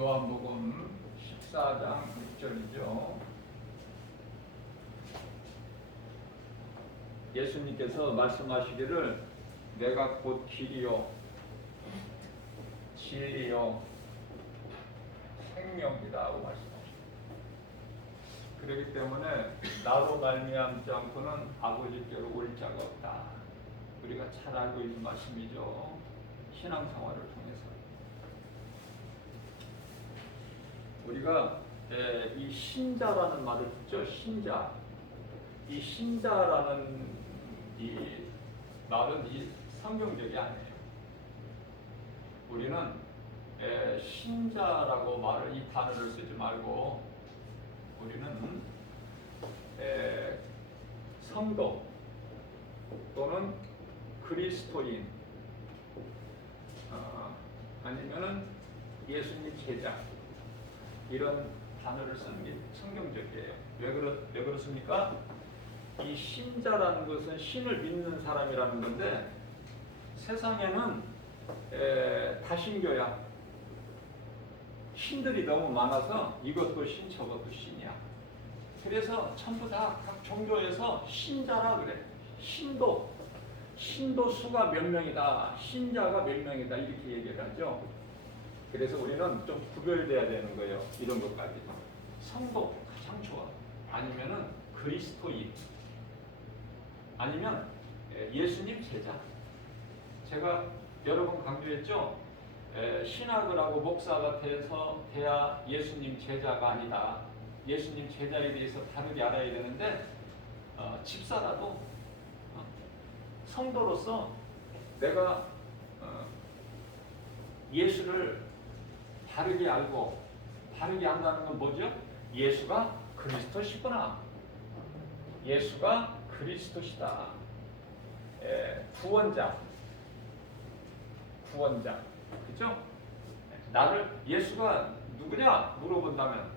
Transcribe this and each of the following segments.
요한복음 14장 6절이죠. 예수님께서 말씀하시기를 내가 곧 길이요 진리요 생명이라고 말씀하십니다. 그렇기 때문에 나로 말미암지 않고는 아버지께로 올 자가 없다. 우리가 잘 알고 있는 말씀이죠. 신앙생활을 통해서 우리가 이 신자라는 말을 듣죠. 신자. 이 신자라는 이 말은 이 성경적이 아니에요. 우리는 신자라고 말을 이 단어를 쓰지 말고 우리는 성도 또는 그리스도인 아니면은 예수님 제자 이런 단어를 쓰는 게 성경적이에요. 왜 그렇습니까? 이 신자라는 것은 신을 믿는 사람이라는 건데 세상에는 다신교야. 신들이 너무 많아서 이것도 신 저것도 신이야. 그래서 전부 다 각 종교에서 신자라 그래. 신도 수가 몇 명이다. 신자가 몇 명이다. 이렇게 얘기를 하죠. 그래서 우리는 좀 구별돼야 되는 거예요. 이런 것까지. 성도 가장 좋아. 아니면은 그리스도인. 아니면 예수님 제자. 제가 여러 번 강조했죠. 신학을 하고 목사가 돼야 예수님 제자가 아니다. 예수님 제자에 대해서 다르게 알아야 되는데 집사라도 성도로서 내가 예수를 바르게 알고 바르게 안다는 건 뭐죠? 예수가 그리스도시구나. 예수가 그리스도시다. 구원자. 그죠? 나를 예수가 누구냐 물어본다면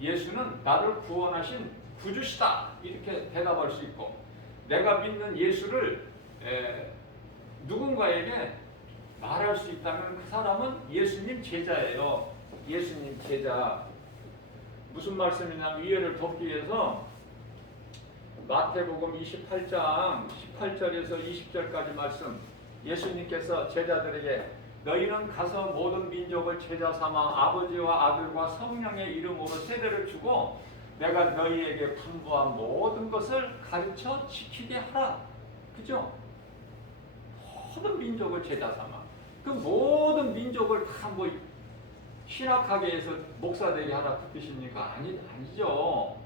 예수는 나를 구원하신 구주시다. 이렇게 대답할 수 있고 내가 믿는 예수를 누군가에게 말할 수 있다면 그 사람은 예수님 제자예요. 예수님 제자. 무슨 말씀이냐면 이해를 돕기 위해서 마태복음 28장 18절에서 20절까지 말씀 예수님께서 제자들에게 너희는 가서 모든 민족을 제자 삼아 아버지와 아들과 성령의 이름으로 세례를 주고 내가 너희에게 분부한 모든 것을 가르쳐 지키게 하라. 그죠? 모든 민족을 제자 삼아. 그 모든 민족을 다 뭐 신학하게 해서 목사 되게 하라 그 뜻입니까? 아니죠.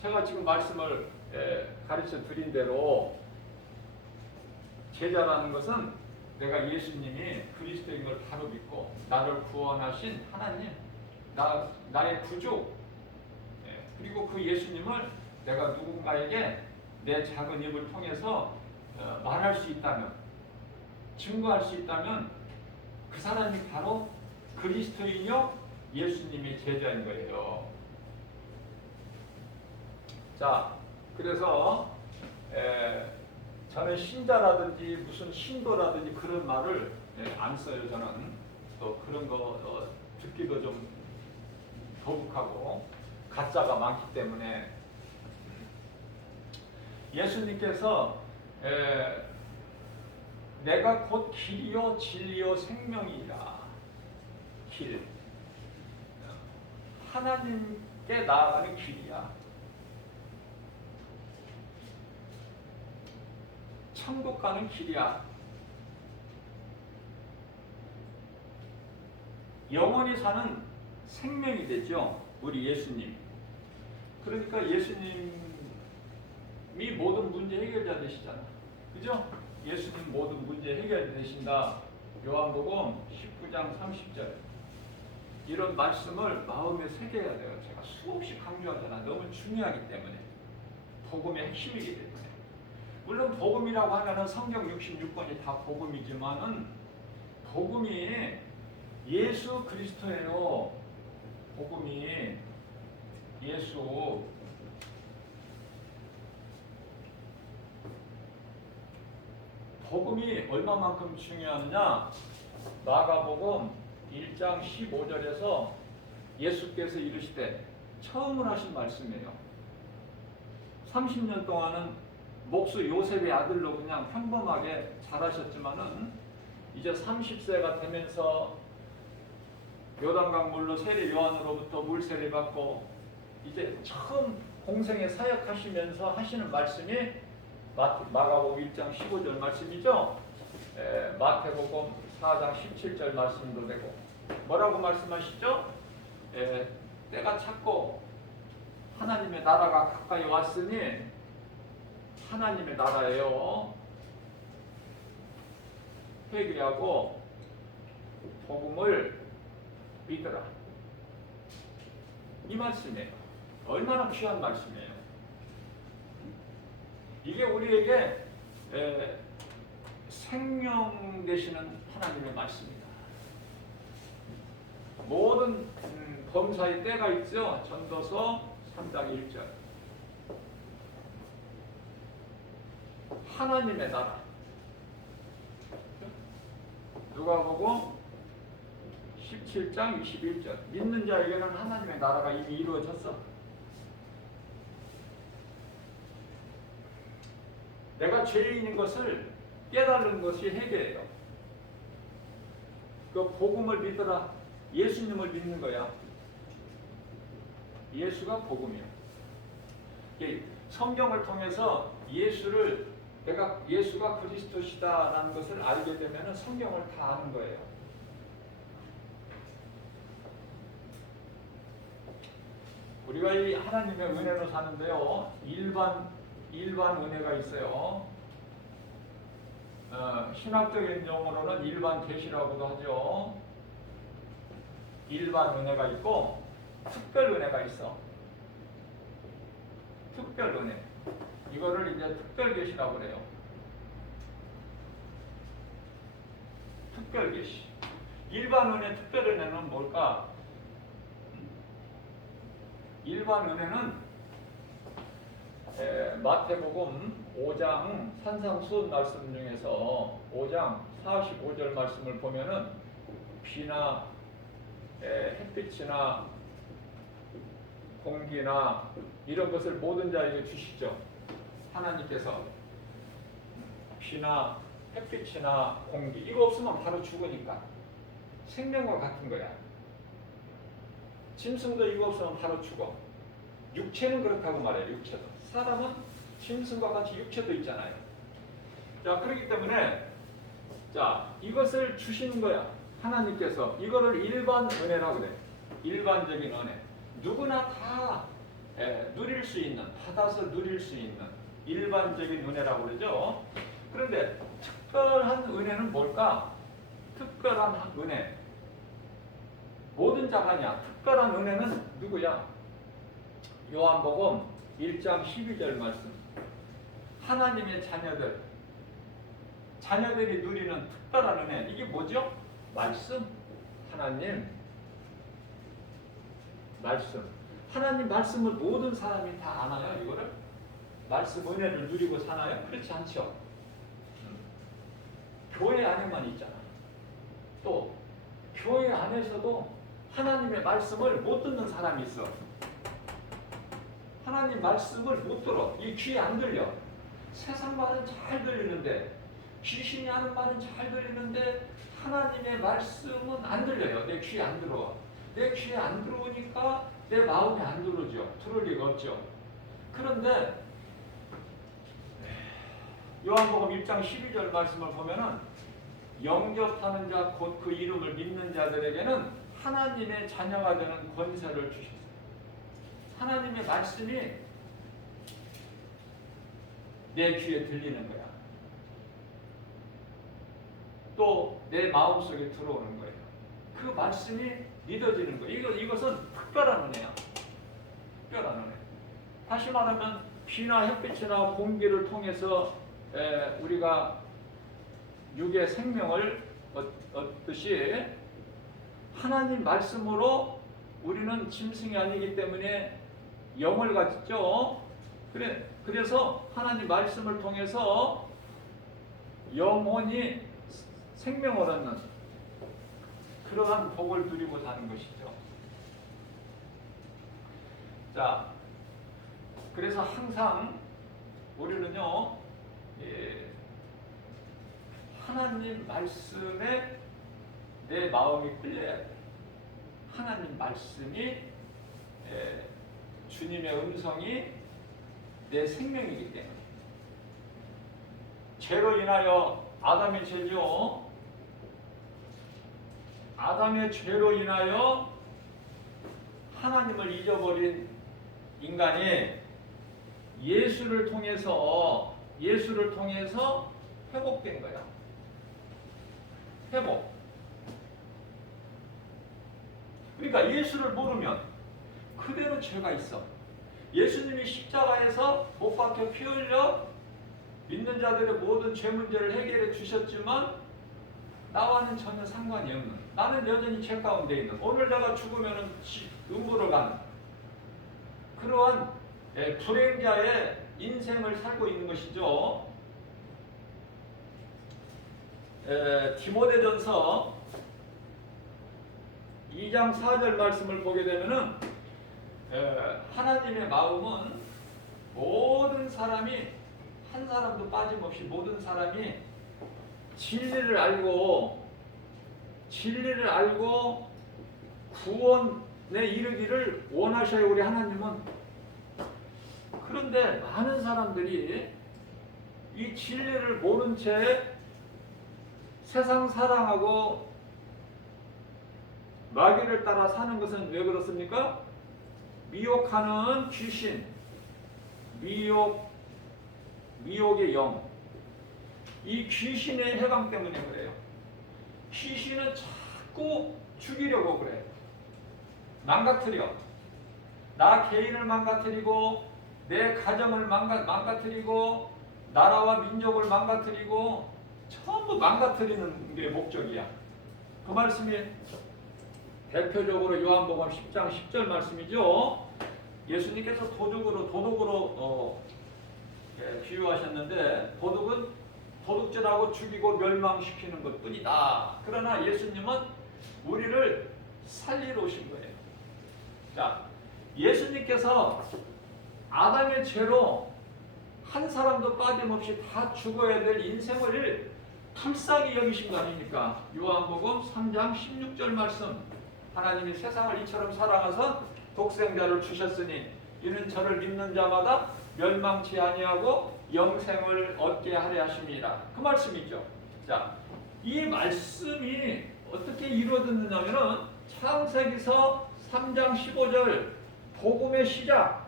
제가 지금 말씀을 가르쳐 드린 대로 제자라는 것은 내가 예수님이 그리스도인 걸 바로 믿고 나를 구원하신 하나님, 나의 구주, 그리고 그 예수님을 내가 누군가에게 내 작은 입을 통해서 말할 수 있다면, 증거할 수 있다면 그 사람이 바로 그리스도인이요 예수님의 제자인 거예요. 자, 그래서 저는 신자라든지 무슨 신도라든지 그런 말을 안 써요. 저는 또 그런 거 듣기도 좀 거북하고 가짜가 많기 때문에 예수님께서 내가 곧 길이요 진리요 생명이라. 길. 하나님께 나아가는 길이야. 천국 가는 길이야. 영원히 사는 생명이 되죠. 우리 예수님. 그러니까 예수님이 모든 문제 해결자 되시잖아. 그죠? 예수님 모든 문제 해결자 되신다. 요한복음 19장 30절. 이런 말씀을 마음에 새겨야 돼요. 제가 수없이 강조하잖아. 너무 중요하기 때문에. 복음의 핵심이기 때문에. 물론 복음이라고 하면은 성경 66권이 다 복음이지만은 복음이 예수 그리스도예요. 복음이 예수. 복음이 얼마만큼 중요하느냐? 마가복음 1장 15절에서 예수께서 이르시되 처음으로 하신 말씀이에요. 30년 동안은 목수 요셉의 아들로 그냥 평범하게 자라셨지만은 이제 30세가 되면서 요단강 물로 세례 요한으로부터 물 세례 받고 이제 처음 공생에 사역하시면서 하시는 말씀이 마가복음 1장 15절 말씀이죠. 마태복음 4장 17절 말씀도 되고 뭐라고 말씀하시죠? 때가 찼고 하나님의 나라가 가까이 왔으니 하나님의 나라예요. 회개하고 복음을 믿으라. 이 말씀이에요. 얼마나 귀한 말씀이에요. 이게 우리에게 생명 되시는 하나님의 말씀입니다. 모든 범사의 때가 있죠. 전도서 3장 1절. 하나님의 나라. 누가복음 17장 21절. 믿는 자에게는 하나님의 나라가 이미 이루어졌어. 내가 죄인인 것을 깨달은 것이 회개예요. 그 복음을 믿어라. 예수님을 믿는 거야. 예수가 복음이야. 성경을 통해서 예수가 그리스도시다라는 것을 알게 되면 성경을 다 아는 거예요. 우리가 이 하나님의 은혜로 사는데요. 일반 은혜가 있어요. 신학적인 용어로는 일반 계시라고도 하죠. 일반 은혜가 있고 특별 은혜가 있어. 특별 은혜. 이거를 이제 특별 계시라고 그래요. 특별 계시. 일반 은혜, 특별 은혜는 뭘까? 일반 은혜는 마태복음 5장 산상수훈 말씀 중에서 5장 45절 말씀을 보면은 비나 햇빛이나 공기나 이런 것을 모든 자에게 주시죠. 하나님께서 비나 햇빛이나 공기 이거 없으면 바로 죽으니까 생명과 같은 거야. 짐승도 이거 없으면 바로 죽어. 육체는 그렇다고 말해요. 육체도. 사람은 짐승과 같이 육체도 있잖아요. 자, 그렇기 때문에 이것을 주시는 거야. 하나님께서 이거를 일반 은혜라고 그래. 일반적인 은혜. 누구나 다 누릴 수 있는, 받아서 누릴 수 있는 일반적인 은혜라고 그러죠. 그런데 특별한 은혜는 뭘까? 특별한 은혜. 모든 자가 아니야. 특별한 은혜는 누구야? 요한복음 1장 12절 말씀. 하나님의 자녀들이 누리는 특별한 은혜. 이게 뭐죠? 말씀. 하나님 말씀. 하나님 말씀을 모든 사람이 다 아나요? 이거를? 말씀 은혜를 누리고 사나요? 그렇지 않죠. 교회 안에만 있잖아. 또 교회 안에서도 하나님의 말씀을 못 듣는 사람이 있어. 하나님 말씀을 못 들어. 이 귀에 안 들려. 세상 말은 잘 들리는데, 귀신이 하는 말은 잘 들리는데 하나님의 말씀은 안 들려요. 내 귀에 안 들어와. 내 귀에 안 들어오니까 내 마음에 안 들어오죠. 들을 리가 없죠. 그런데 요한복음 1장 12절 말씀을 보면은 영접하는 자 곧 그 이름을 믿는 자들에게는 하나님의 자녀가 되는 권세를 주셨어요. 하나님의 말씀이 내 귀에 들리는 거야. 또 내 마음속에 들어오는 거예요. 그 말씀이 믿어지는 거예요. 이것은 특별한 은혜야. 특별한 은혜. 다시 말하면 비나 햇빛이나 공기를 통해서 우리가 육의 생명을 얻듯이 하나님 말씀으로 우리는 짐승이 아니기 때문에 영을 가졌죠. 그래서 하나님 말씀을 통해서 영혼이 생명을 얻는 그러한 복을 누리고 사는 것이죠. 자, 그래서 항상 우리는요, 하나님 말씀에 내 마음이 끌려야 돼. 하나님 말씀이 주님의 음성이 내 생명이기 때문에. 죄로 인하여 아담의 죄죠. 아담의 죄로 인하여 하나님을 잊어버린 인간이 예수를 통해서 회복된 거야. 회복. 그러니까 예수를 모르면 그대로 죄가 있어. 예수님이 십자가에서 못 박혀 피 흘려 믿는 자들의 모든 죄 문제를 해결해 주셨지만 나와는 전혀 상관이 없는, 나는 여전히 죄 가운데 있는, 오늘 내가 죽으면 음부를 가는 그러한 불행자의 인생을 살고 있는 것이죠. 디모데전서 2장 4절 말씀을 보게 되면은 하나님의 마음은 모든 사람이, 한 사람도 빠짐없이 모든 사람이 진리를 알고 구원에 이르기를 원하셔요, 우리 하나님은. 그런데 많은 사람들이 이 진리를 모른 채 세상 사랑하고 마귀를 따라 사는 것은 왜 그렇습니까? 미혹하는 귀신, 미혹의 영, 이 귀신의 해방 때문에 그래요. 귀신은 자꾸 죽이려고 그래. 망가뜨려. 나 개인을 망가뜨리고 내 가정을 망가뜨리고 나라와 민족을 망가뜨리고 전부 망가뜨리는 게 목적이야. 그 말씀이 대표적으로 요한복음 10장 10절 말씀이죠. 예수님께서 도둑으로 비유하셨는데, 도둑은 도둑질하고 죽이고 멸망시키는 것뿐이다. 그러나 예수님은 우리를 살리러 오신 거예요. 자, 예수님께서 아담의 죄로 한 사람도 빠짐없이 다 죽어야 될 인생을 불쌍히 여기신 거 아닙니까? 요한복음 3장 16절 말씀. 하나님이 세상을 이처럼 사랑하사 독생자를 주셨으니 이는 저를 믿는 자마다 멸망치 아니하고 영생을 얻게 하려 하심이라. 그 말씀이죠. 자, 이 말씀이 어떻게 이루어졌느냐면은 창세기서 3장 15절 복음의 시작.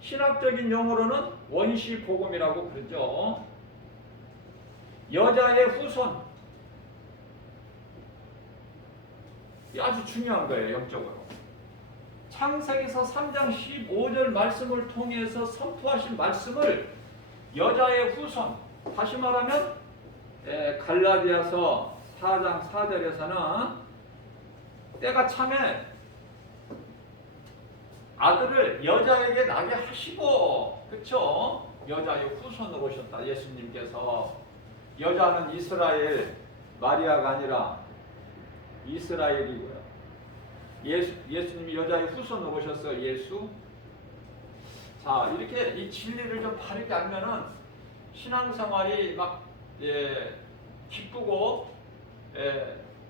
신학적인 용어로는 원시 복음이라고 그러죠. 여자의 후손. 아주 중요한 거예요, 영적으로. 창세기서 3장 15절 말씀을 통해서 선포하신 말씀을 여자의 후손, 다시 말하면 갈라디아서 4장 4절에서는 때가 참에 아들을 여자에게 나게 하시고, 그렇죠? 여자의 후손으로 오셨다, 예수님께서. 여자는 이스라엘, 마리아가 아니라 이스라엘이고요. 예수님이 여자의 후손으로 오셨어요. 예수. 자, 이렇게 이 진리를 좀 바르게 알면은 신앙생활이 막 기쁘고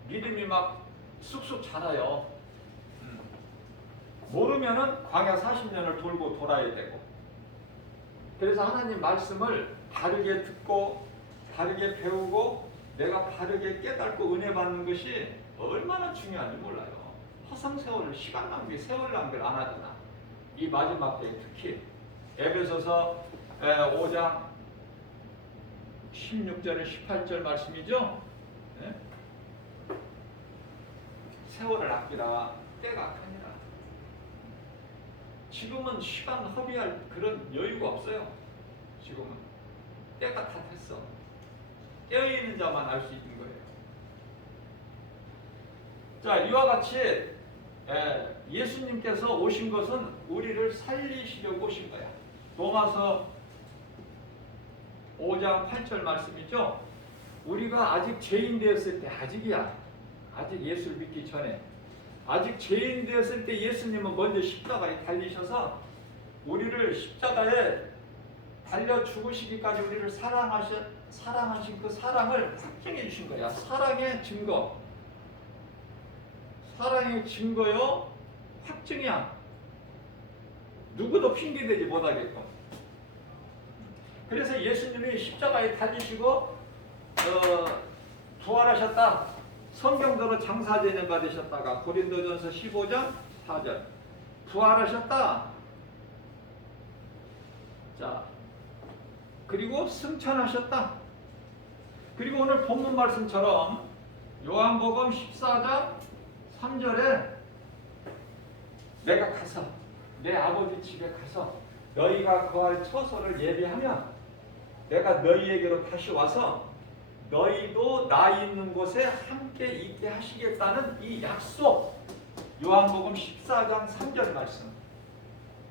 믿음이 막 쑥쑥 자라요. 모르면은 광야 40년을 돌고 돌아야 되고. 그래서 하나님 말씀을 바르게 듣고 바르게 배우고 내가 바르게 깨닫고 은혜 받는 것이 얼마나 중요한지 몰라요. 허상세월을, 시간 낭비, 세월 낭비를 안 하잖아. 이 마지막 때에 특히 에베소서 5장 16절에 18절 말씀이죠. 네? 세월을 아끼라, 때가 아니라. 지금은 시간 허비할 그런 여유가 없어요. 지금은 때가 다 됐어. 깨어있는 자만 알 수 있는 거예요. 자, 이와 같이 예수님께서 오신 것은 우리를 살리시려고 오신 거야. 로마서 5장 8절 말씀이죠. 우리가 아직 죄인 되었을 때, 아직이야. 아직 예수를 믿기 전에. 아직 죄인 되었을 때 예수님은 먼저 십자가에 달리셔서 우리를 십자가에 달려 죽으시기까지 우리를 사랑하신 그 사랑을 확증해 주신 거야. 사랑의 증거. 사랑의 증거요. 확증이야. 누구도 핑계대지 못하겠고. 그래서 예수님이 십자가에 달리시고 부활하셨다. 성경대로 장사제는 받으셨다가 고린도전서 15장 4절 부활하셨다. 자, 그리고 승천하셨다. 그리고 오늘 본문 말씀처럼 요한복음 14장 3절에 내가 가서 내 아버지 집에 가서 너희가 거할 처소를 예비하면 내가 너희에게로 다시 와서 너희도 나 있는 곳에 함께 있게 하시겠다는 이 약속. 요한복음 14장 3절 말씀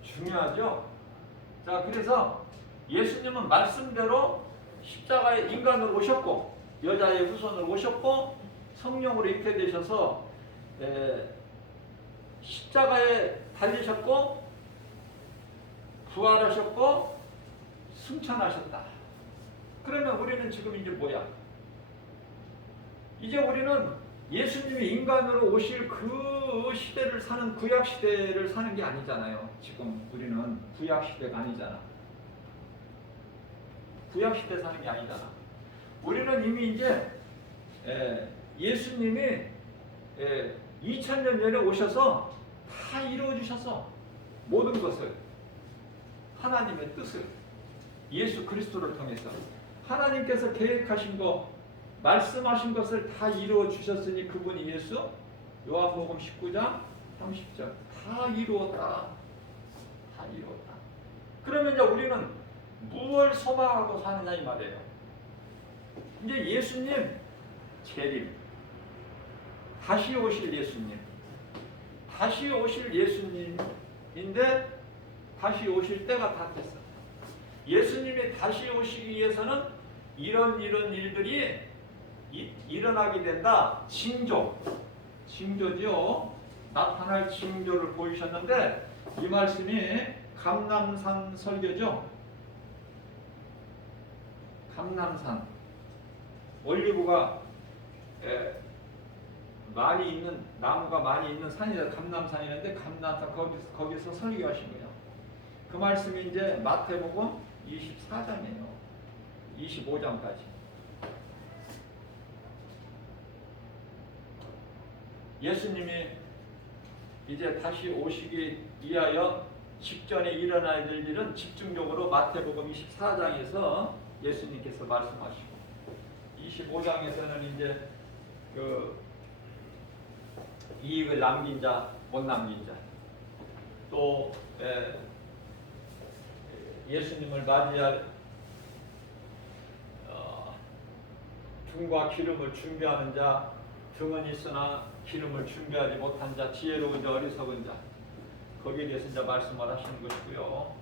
중요하죠. 자, 그래서 예수님은 말씀대로 십자가에 인간으로 오셨고 여자의 후손으로 오셨고 성령으로 있게 되셔서 십자가에 달리셨고 부활하셨고 승천하셨다. 그러면 우리는 지금 이제 뭐야? 이제 우리는 예수님이 인간으로 오실 그 시대를 사는 구약 시대를 사는 게 아니잖아요. 지금 우리는 구약 시대가 아니잖아. 구약 시대 사는 게 아니잖아. 우리는 이미 이제 예수님이 2000년 전에 오셔서 다 이루어 주셔서 모든 것을 하나님의 뜻을 예수 그리스도를 통해서 하나님께서 계획하신 거 말씀하신 것을 다 이루어 주셨으니 그분이 예수. 요한복음 19장 30절 다 이루었다. 다 이루었다. 그러면 이제 우리는 무엇을 소망하고 사느냐 이 말이에요. 이제 예수님 재림, 다시 오실 예수님, 다시 오실 예수님인데 다시 오실 때가 다 됐어. 예수님이 다시 오시기 위해서는 이런 일들이 일어나게 된다. 징조죠. 나타날 징조를 보이셨는데 이 말씀이 감람산 설교죠. 감람산 올리브가 많이 있는 나무가 많이 있는 산이라 감람산이는데 감람산 거기서 설교하신 거예요. 그 말씀이 이제 마태복음 24장이에요. 25장까지. 예수님이 이제 다시 오시기 위하여 직전에 일어나야 될 일은 집중적으로 마태복음 24장에서 예수님께서 말씀하시고 25장에서는 이제 그 이익을 남긴 자, 못 남긴 자, 또 예수님을 맞이할 등과 기름을 준비하는 자, 등은 있으나 기름을 준비하지 못한 자, 지혜로운 자, 어리석은 자, 거기에 대해서 이제 말씀을 하시는 것이고요.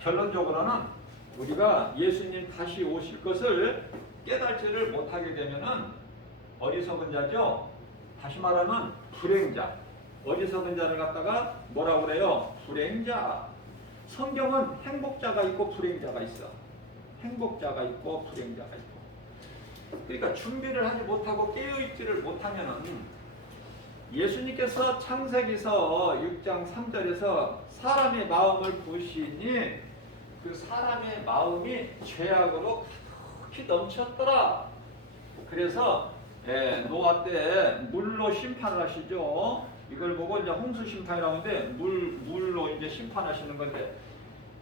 결론적으로는 우리가 예수님 다시 오실 것을 깨달지를 못하게 되면은 어리석은 자죠. 다시 말하면 불행자. 어리석은 자를 갖다가 뭐라고 그래요? 불행자. 성경은 행복자가 있고 불행자가 있어. 행복자가 있고 불행자가 있고. 그러니까 준비를 하지 못하고 깨어있지를 못하면은 예수님께서 창세기서 6장 3절에서 사람의 마음을 보시니 그 사람의 마음이 죄악으로 가득히 넘쳤더라. 그래서 노아 때 물로 심판을 하시죠. 이걸 보고 이제 홍수 심판이라고 하는데 물로 이제 심판하시는 건데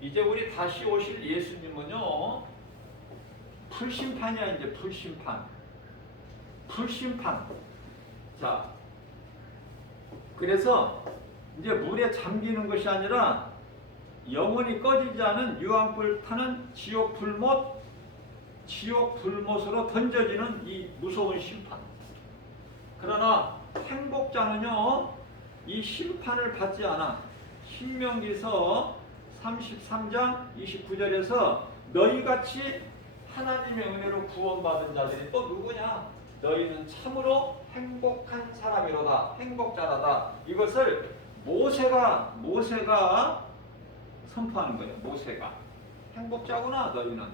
이제 우리 다시 오실 예수님은요 불심판이야. 이제 불심판. 자, 그래서 이제 물에 잠기는 것이 아니라 영원히 꺼지지 않은 유황불 타는 지옥 불못으로 던져지는 이 무서운 심판. 그러나 행복자는요 이 심판을 받지 않아. 신명기서 33장 29절에서 너희같이 하나님의 은혜로 구원받은 자들이 또 누구냐? 너희는 참으로 행복한 사람이로다. 행복자라다. 이것을 모세가 선포하는 거예요. 모세가. 행복자구나 너희는.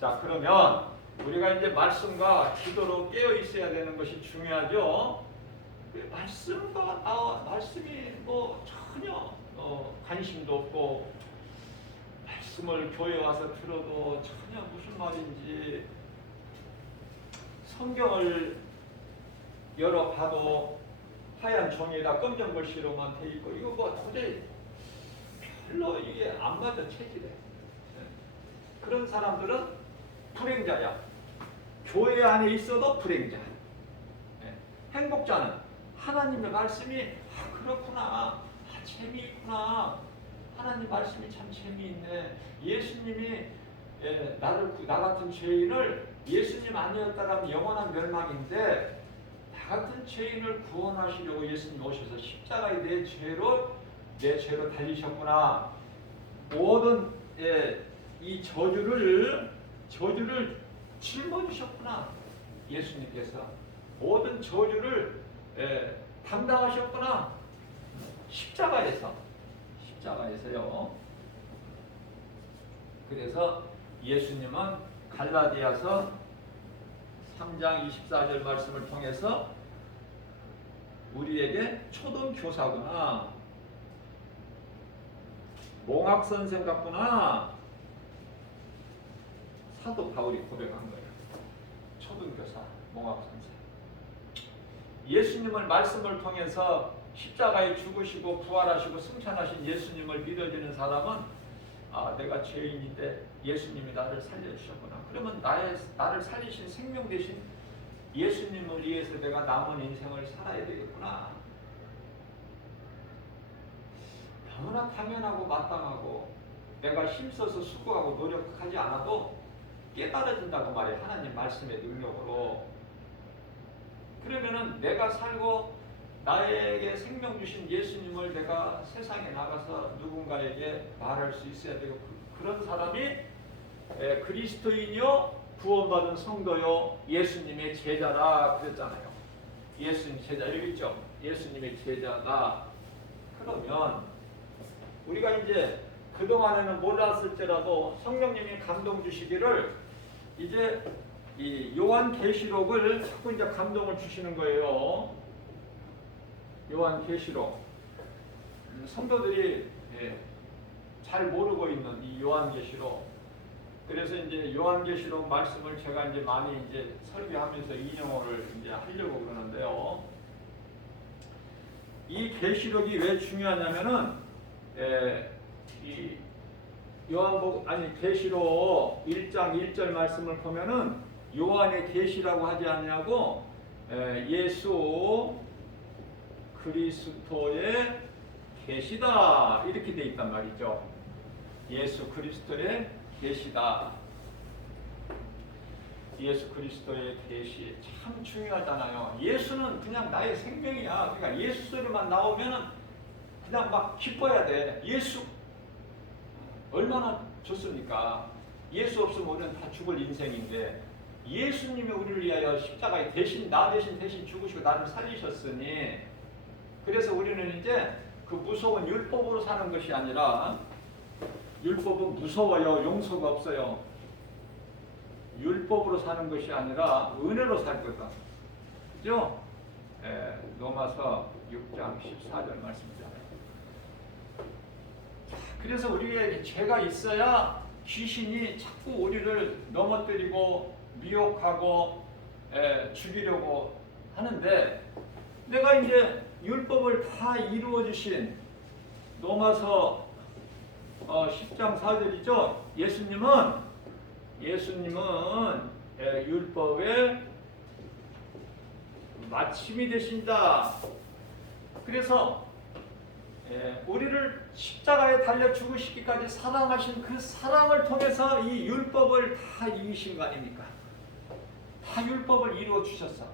자, 그러면 우리가 이제 말씀과 기도로 깨어 있어야 되는 것이 중요하죠. 말씀이 뭐 전혀 관심도 없고, 말씀을 교회 와서 들어도 전혀 무슨 말인지, 성경을 열어봐도 하얀 종이에다 검정 글씨로만 돼 있고, 이거 뭐 도저히 별로 이게 안 맞아 체질에. 그런 사람들은 불행자야. 교회 안에 있어도 불행자. 행복자는 하나님의 말씀이 그렇구나, 재미있구나, 하나님 말씀이 참 재미있네. 예수님이 나 같은 죄인을, 예수님 아니었다면 영원한 멸망인데 나 같은 죄인을 구원하시려고 예수님 오셔서 십자가에 내 죄로 달리셨구나. 모든 이 저주를 짊어지셨구나. 예수님께서 모든 저주를 담당하셨구나. 십자가에서요. 그래서 예수님은 갈라디아서 3장 24절 말씀을 통해서 우리에게 초등교사구나, 몽학선생 같구나, 사도 바울이 고백한 거예요. 초등교사, 몽학선생. 예수님을 말씀을 통해서 십자가에 죽으시고 부활하시고 승천하신 예수님을 믿어지는 사람은, 내가 죄인인데 예수님이 나를 살려주셨구나. 그러면 나를 살리신 생명 되신 예수님을 위해서 내가 남은 인생을 살아야 되겠구나. 너무나 당연하고 마땅하고 내가 힘써서 수고하고 노력하지 않아도 깨달아진다고 말이에요. 하나님 말씀의 능력으로. 그러면은 내가 살고 나에게 생명 주신 예수님을 내가 세상에 나가서 누군가에게 말할 수 있어야 되고, 그런 사람이 그리스도인이요 구원받은 성도요 예수님의 제자라 그랬잖아요. 예수님 제자 여기 있죠. 예수님의 제자다. 그러면 우리가 이제 그동안에는 몰랐을지라도 성령님이 감동 주시기를 이제 이 요한계시록을 자꾸 이제 감동을 주시는 거예요. 요한계시록. 성도들이 잘 모르고 있는 이 요한계시록. 그래서 이제 요한계시록 말씀을 제가 이제 많이 이제 설교하면서 인용을 이제 하려고 그러는데요. 이 계시록이 왜 중요하냐면은 이 계시록 1장 1절 말씀을 보면은 요한의 계시라고 하지 않냐고, 예수 그리스도의 계시다 이렇게 돼 있단 말이죠. 예수 그리스도의 계시다. 예수 그리스도의 계시 참 중요하잖아요. 예수는 그냥 나의 생명이야. 그러니까 예수 소리만 나오면은 그냥 막 기뻐야 돼. 예수 얼마나 좋습니까? 예수 없으면 우리는 다 죽을 인생인데, 예수님이 우리를 위하여 십자가에 나 대신 죽으시고 나를 살리셨으니, 그래서 우리는 이제 그 무서운 율법으로 사는 것이 아니라, 율법은 무서워요. 용서가 없어요. 율법으로 사는 것이 아니라 은혜로 살 거다. 그죠? 로마서 6장 14절 말씀이잖아요. 그래서 우리에게 죄가 있어야 귀신이 자꾸 우리를 넘어뜨리고 미혹하고 죽이려고 하는데, 내가 이제 율법을 다 이루어 주신 로마서 10장 4절이죠. 예수님은 율법의 마침이 되신다. 그래서 우리를 십자가에 달려 죽으시기까지 사랑하신 그 사랑을 통해서 이 율법을 다 이기신 거 아닙니까? 다 율법을 이루어 주셨어.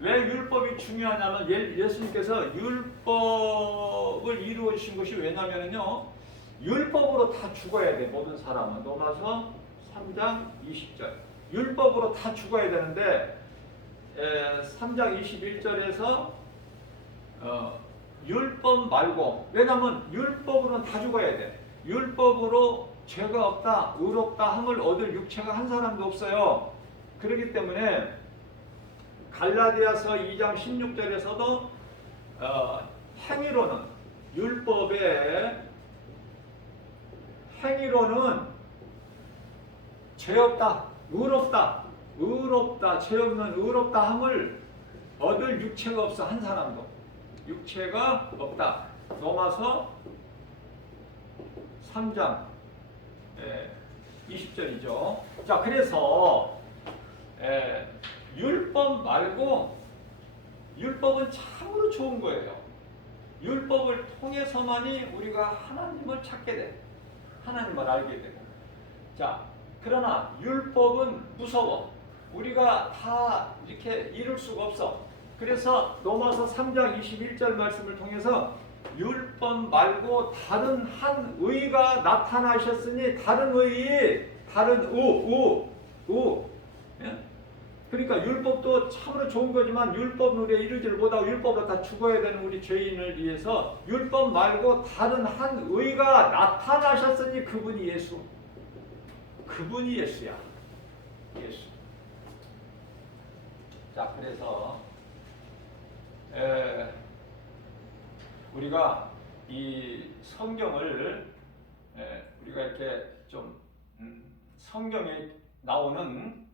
왜 율법이 중요하냐면, 예수님께서 율법을 이루어 주신 것이 왜냐면요, 율법으로 다 죽어야 돼. 모든 사람은. 로마서 3장 20절. 율법으로 다 죽어야 되는데 3장 21절에서 율법 말고, 왜냐하면 율법으로는 다 죽어야 돼. 율법으로 죄가 없다, 의롭다 함을 얻을 육체가 한 사람도 없어요. 그렇기 때문에 갈라디아서 2장 16절에서도 행위로는, 율법의 행위로는 죄 없다, 의롭다, 죄 없는 의롭다 함을 얻을 육체가 없어. 한 사람도 육체가 없다. 로마서 3장 20절이죠. 자, 그래서 율법 말고, 율법은 참으로 좋은 거예요. 율법을 통해서만이 우리가 하나님을 찾게 돼. 하나님을 알게 되고. 자, 그러나 율법은 무서워. 우리가 다 이렇게 이룰 수가 없어. 그래서 로마서 3장 21절 말씀을 통해서 율법 말고 다른 한 의가 나타나셨으니, 다른 의, 다른 예? 그러니까 율법도 참으로 좋은 거지만 율법은 우리가 이루지를 못하고 율법으로 다 죽어야 되는 우리 죄인을 위해서 율법 말고 다른 한 의가 나타나셨으니 그분이 예수. 그분이 예수야. 예수. 자, 그래서 우리가 이 성경을 우리가 이렇게 좀 성경에 나오는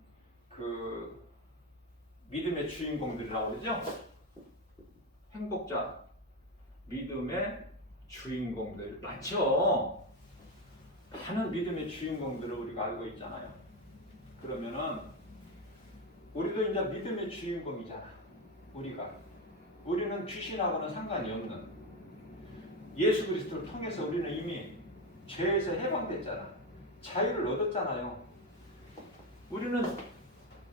그 믿음의 주인공들이라고 그러죠. 행복자, 믿음의 주인공들 많죠. 많은 믿음의 주인공들을 우리가 알고 있잖아요. 그러면은 우리도 이제 믿음의 주인공이잖아. 우리는 귀신하고는 상관이 없는, 예수 그리스도를 통해서 우리는 이미 죄에서 해방됐잖아. 자유를 얻었잖아요. 우리는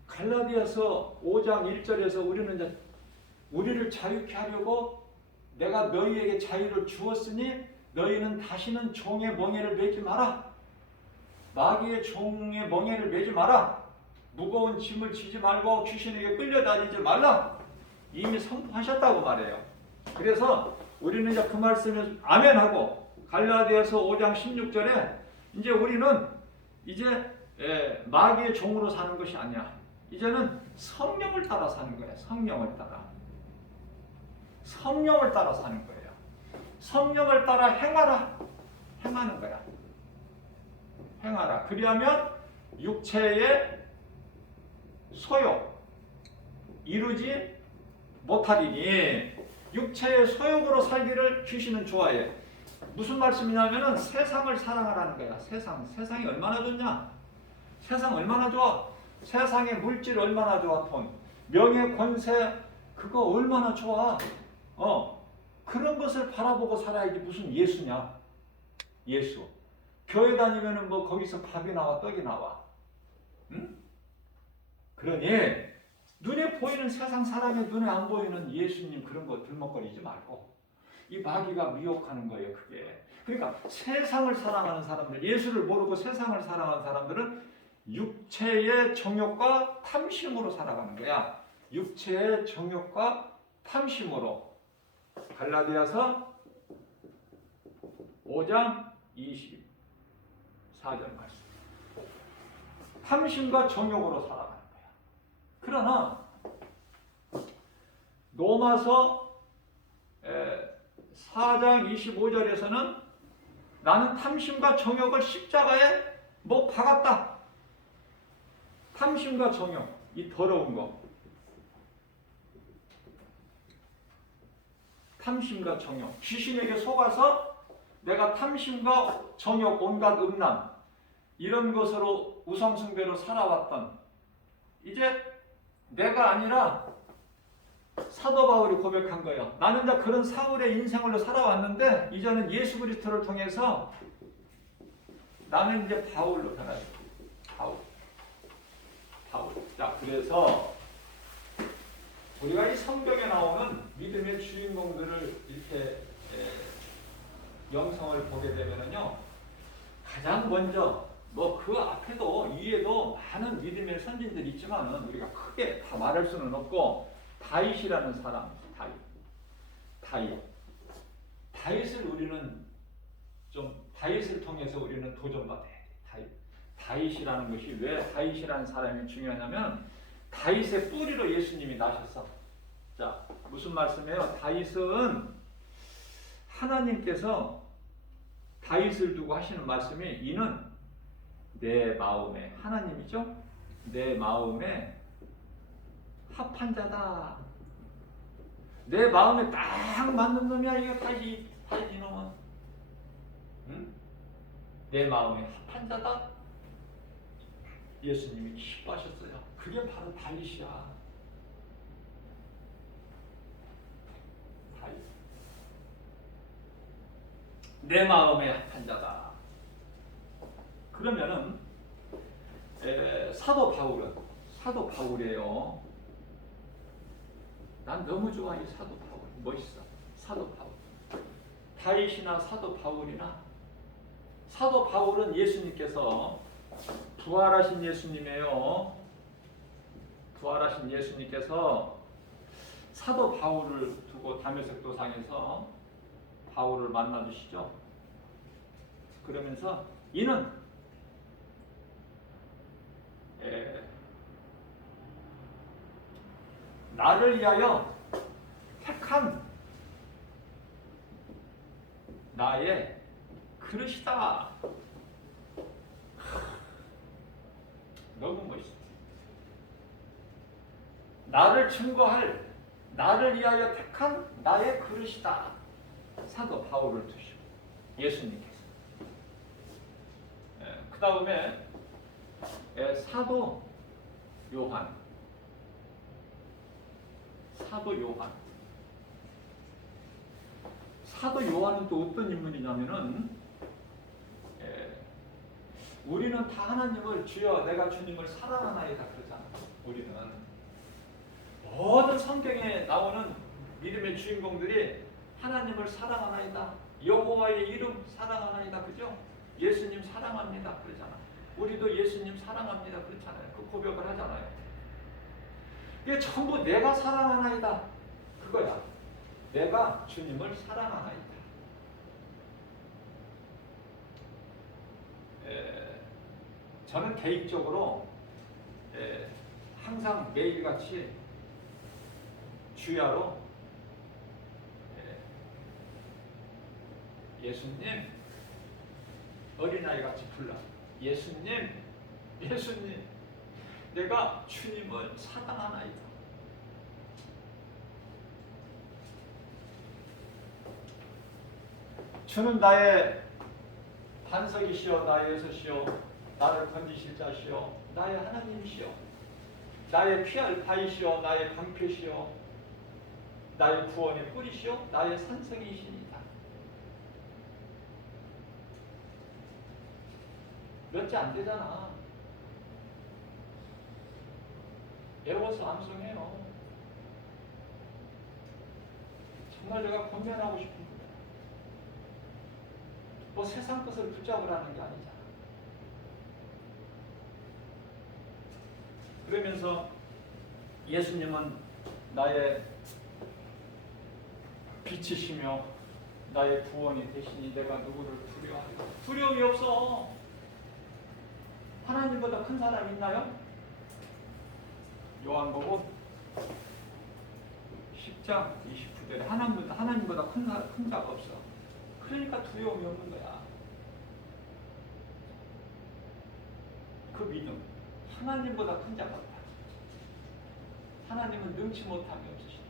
갈라디아서 5장 1절에서 우리는 이제 우리를 자유케 하려고 내가 너희에게 자유를 주었으니 너희는 다시는 종의 멍에를 매지 마라. 마귀의 종의 멍에를 매지 마라. 무거운 짐을 지지 말고 귀신에게 끌려다니지 말라. 이미 선포하셨다고 말해요. 그래서 우리는 이제 그 말씀을 아멘하고 갈라디아서 5장 16절에 이제 우리는 이제 마귀의 종으로 사는 것이 아니야. 이제는 성령을 따라 사는 거야. 성령을 따라. 성령을 따라 사는 거예요. 성령을 따라 행하라. 행하는 거야. 행하라. 그리하면 육체의 소욕 이루지 못하리니. 육체의 소욕으로 살기를 귀신은 좋아해. 무슨 말씀이냐면은 세상을 사랑하라는 거야. 세상이 얼마나 좋냐? 세상 얼마나 좋아? 세상의 물질 얼마나 좋아? 돈, 명예, 권세, 그거 얼마나 좋아? 그런 것을 바라보고 살아야지. 무슨 예수냐? 예수. 교회 다니면은 뭐 거기서 밥이 나와 떡이 나와. 응? 그러니 눈에 보이는 세상 사람의 눈에 안 보이는 예수님 그런 거 들먹거리지 말고, 이 마귀가 미혹하는 거예요. 그게. 그러니까 세상을 사랑하는 사람들, 예수를 모르고 세상을 사랑하는 사람들은 육체의 정욕과 탐심으로 살아가는 거야. 육체의 정욕과 탐심으로. 갈라디아서 5장 24절 말씀. 탐심과 정욕으로 살아가는 거야. 그러나 로마서 4장 25절에서는 나는 탐심과 정욕을 십자가에 못 박았다. 탐심과 정욕, 이 더러운 거. 탐심과 정욕. 귀신에게 속아서 내가 탐심과 정욕, 온갖 음란, 이런 것으로 우상숭배로 살아왔던, 이제 내가 아니라 사도 바울이 고백한 거예요. 나는 다 그런 사울의 인생으로 살아왔는데 이제는 예수 그리스도를 통해서 나는 이제 바울로 변하죠. 바울. 자, 그래서 우리가 이 성경에 나오는 믿음의 주인공들을 이렇게 영성을 보게 되면은요, 가장 먼저 뭐 그 앞에도 이에도 많은 믿음의 선진들이 있지만은 우리가 크게 다 말할 수는 없고 다윗이라는 사람, 다윗을 우리는 좀 다윗을 통해서 우리는 도전받아야 돼. 다윗이라는 것이 왜 다윗이라는 사람이 중요하냐면 다윗의 뿌리로 예수님이 나셨어. 자, 무슨 말씀이에요? 다윗은 하나님께서 다윗을 두고 하시는 말씀이 이는 내 마음에 하나님이죠? 내 마음에 합한 자다. 내 마음에 딱 맞는 놈이야. 이거 다윗 이놈은. 응? 내 마음에 합한 자다. 예수님이 기뻐하셨어요. 그게 바로 다윗이야. 다윗. 내 마음에 합한 자다. 그러면은 사도 바울이에요. 난 너무 좋아 이 사도 바울. 멋있어. 사도 바울. 다윗이나 사도 바울이나 사도 바울은 예수님께서 부활하신 예수님이에요. 부활하신 예수님께서 사도 바울을 두고 다메섹 도상에서 바울을 만나 주시죠. 그러면서 이는 나를 위하여 택한 나의 그릇이다. 너무 멋있어. 나를 증거할, 나를 위하여 택한 나의 그릇이다. 사도 바울을 두시고 예수님께서. 그 다음에 사도 요한. 사도 요한은 또 어떤 인물이냐면은 우리는 다 하나님을 주여 내가 주님을 사랑하나이다 그러잖아. 우리는 모든 성경에 나오는 믿음의 주인공들이 하나님을 사랑하나이다. 여호와의 이름 사랑하나이다. 그죠? 예수님 사랑합니다. 그러잖아. 우리도 예수님 사랑합니다. 그렇잖아요. 그 고백을 하잖아요. 이게 전부 내가 사랑하나이다. 그거야. 내가 주님을 사랑하나이다. 저는 개인적으로 항상 매일같이 주야로 예수님 어린아이같이 불러. 예수님 내가 주님을 사랑하나이다. 주는 나의 반석이시여 나의 요새시여 나를 건지실 자시여 나의 하나님이시여 나의 피할 바위시여 나의 방패시여 나의 구원의 뿌리시여 나의 산성이시니이다. 몇 자 안 되잖아. 외워서 암송해요. 정말 제가 권면하고 싶은 거예요. 뭐 세상 것을 붙잡으라는 게 아니잖아. 그러면서 예수님은 나의 빛이시며 나의 구원이 되시니 내가 누구를 두려워하리까. 두려움이 없어. 하나님보다 큰 사람 있나요? 요한복음 10장 29절에 하나님보다 큰 자가 없어. 그러니까 두려움이 없는 거야. 그 믿음. 하나님보다 큰 자가 없다. 하나님은 능치 못함이 없으시다.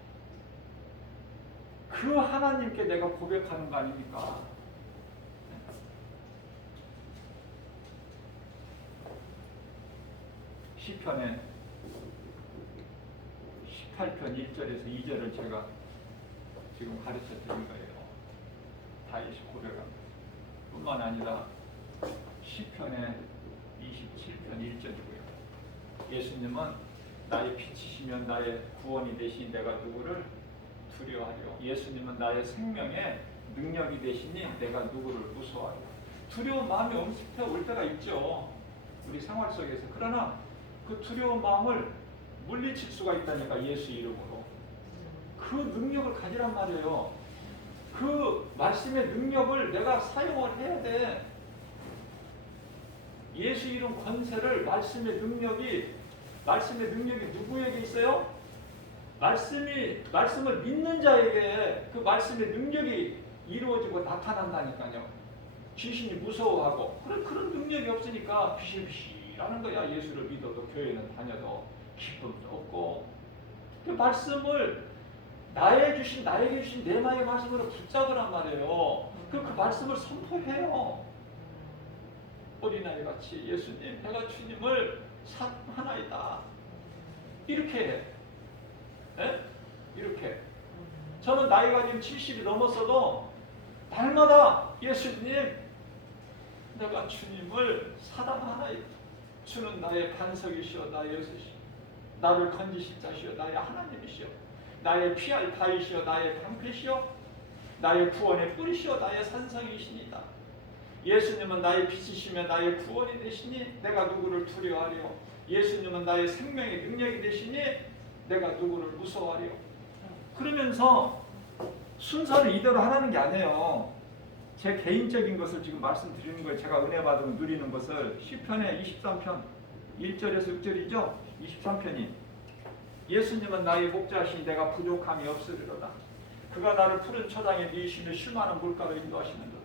그 하나님께 내가 고백하는 거 아닙니까? 시편에 18편 1절에서 2절을 제가 지금 가르쳐 드린 거예요. 다윗이 고백합니다. 뿐만 아니라 시편의 27편 1절이고요. 예수님은 나의 빛이시면 나의 구원이 되시니 내가 누구를 두려워하리요. 예수님은 나의 생명의 능력이 되시니 내가 누구를 무서워하리요. 두려운 마음이 엄습해 올 때가 있죠. 우리 생활 속에서. 그러나 그 두려운 마음을 물리칠 수가 있다니까, 예수 이름으로. 그 능력을 가지란 말이에요. 그 말씀의 능력을 내가 사용을 해야 돼. 예수 이름 권세를, 말씀의 능력이 누구에게 있어요? 말씀을 믿는 자에게 그 말씀의 능력이 이루어지고 나타난다니까요. 귀신이 무서워하고 그런 능력이 없으니까 비실비실하는 거야. 예수를 믿어도 교회는 다녀도 기쁨도 없고. 그 말씀을 나에게 주신 내 마음의 말씀으로 붙잡으란 말이에요. 그 말씀을 선포해요. 어린아이 같이 예수님, 내가 주님을 사랑하나이다. 이렇게 해. 네? 이렇게. 저는 나이가 지금 70이 넘었어도 날마다 예수님, 내가 주님을 사랑하나이다. 주는 나의 반석이시오, 나의 여섯이시오. 나를 건지실 자시오, 나의 하나님이시오. 나의 피할 바위시오, 나의 방패시오. 나의 구원의 뿌리시오, 나의 산성이시니다. 예수님은 나의 빛이시며 나의 구원이 되시니 내가 누구를 두려워하리요. 예수님은 나의 생명의 능력이 되시니 내가 누구를 무서워하리요. 그러면서 순서를 이대로 하라는 게 아니에요. 제 개인적인 것을 지금 말씀드리는 거예요. 제가 은혜 받으면 누리는 것을. 시편의 23편 1절에서 6절이죠. 23편이 예수님은 나의 목자시니 내가 부족함이 없으리로다. 그가 나를 푸른 초장에 미시며 쉴만한 물가로 인도하시는도다.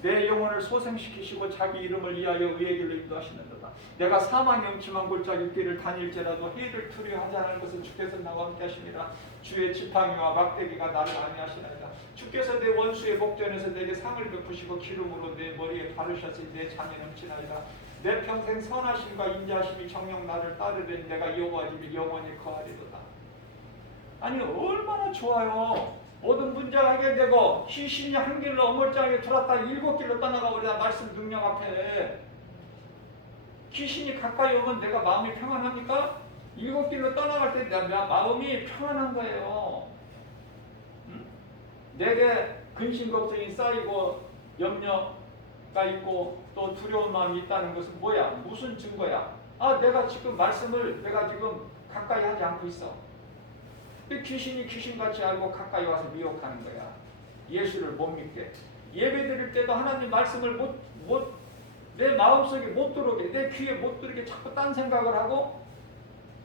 내 영혼을 소생시키시고 자기 이름을 위하여 의의 길로 인도하시는도다. 내가 사망의 음침한 골짜기 길을 다닐지라도 해를 두려워하지 않을 것은 주께서 나와 함께 하시니라. 주의 지팡이와 막대기가 나를 안위하시나이다. 주께서 내 원수의 목전에서 내게 상을 베푸시고 기름으로 내 머리에 바르셨으니 내 잔이 넘치나이다. 내 평생 선하심과 인자하심이 정녕 나를 따르되 내가 여호와 집에 영원히 거하리로다. 아니 얼마나 좋아요. 모든 문제가 해결되고 귀신이 한 길로 어물장에 들었다 7길로 떠나가 버리다. 말씀 능력 앞에 귀신이 가까이 오면 내가 마음이 평안합니까? 7길로 떠나갈 때 내 마음이 평안한 거예요. 응? 내게 근심 걱정이 쌓이고 염려가 있고 또 두려운 마음이 있다는 것은 뭐야? 무슨 증거야? 아, 내가 지금 말씀을 내가 지금 가까이 하지 않고 있어. 귀신이 귀신같이 알고 가까이 와서 미혹하는 거야. 예수를 못 믿게. 예배 드릴 때도 하나님 말씀을 내 마음속에 못 들어오게, 내 귀에 못 들어오게 자꾸 딴 생각을 하고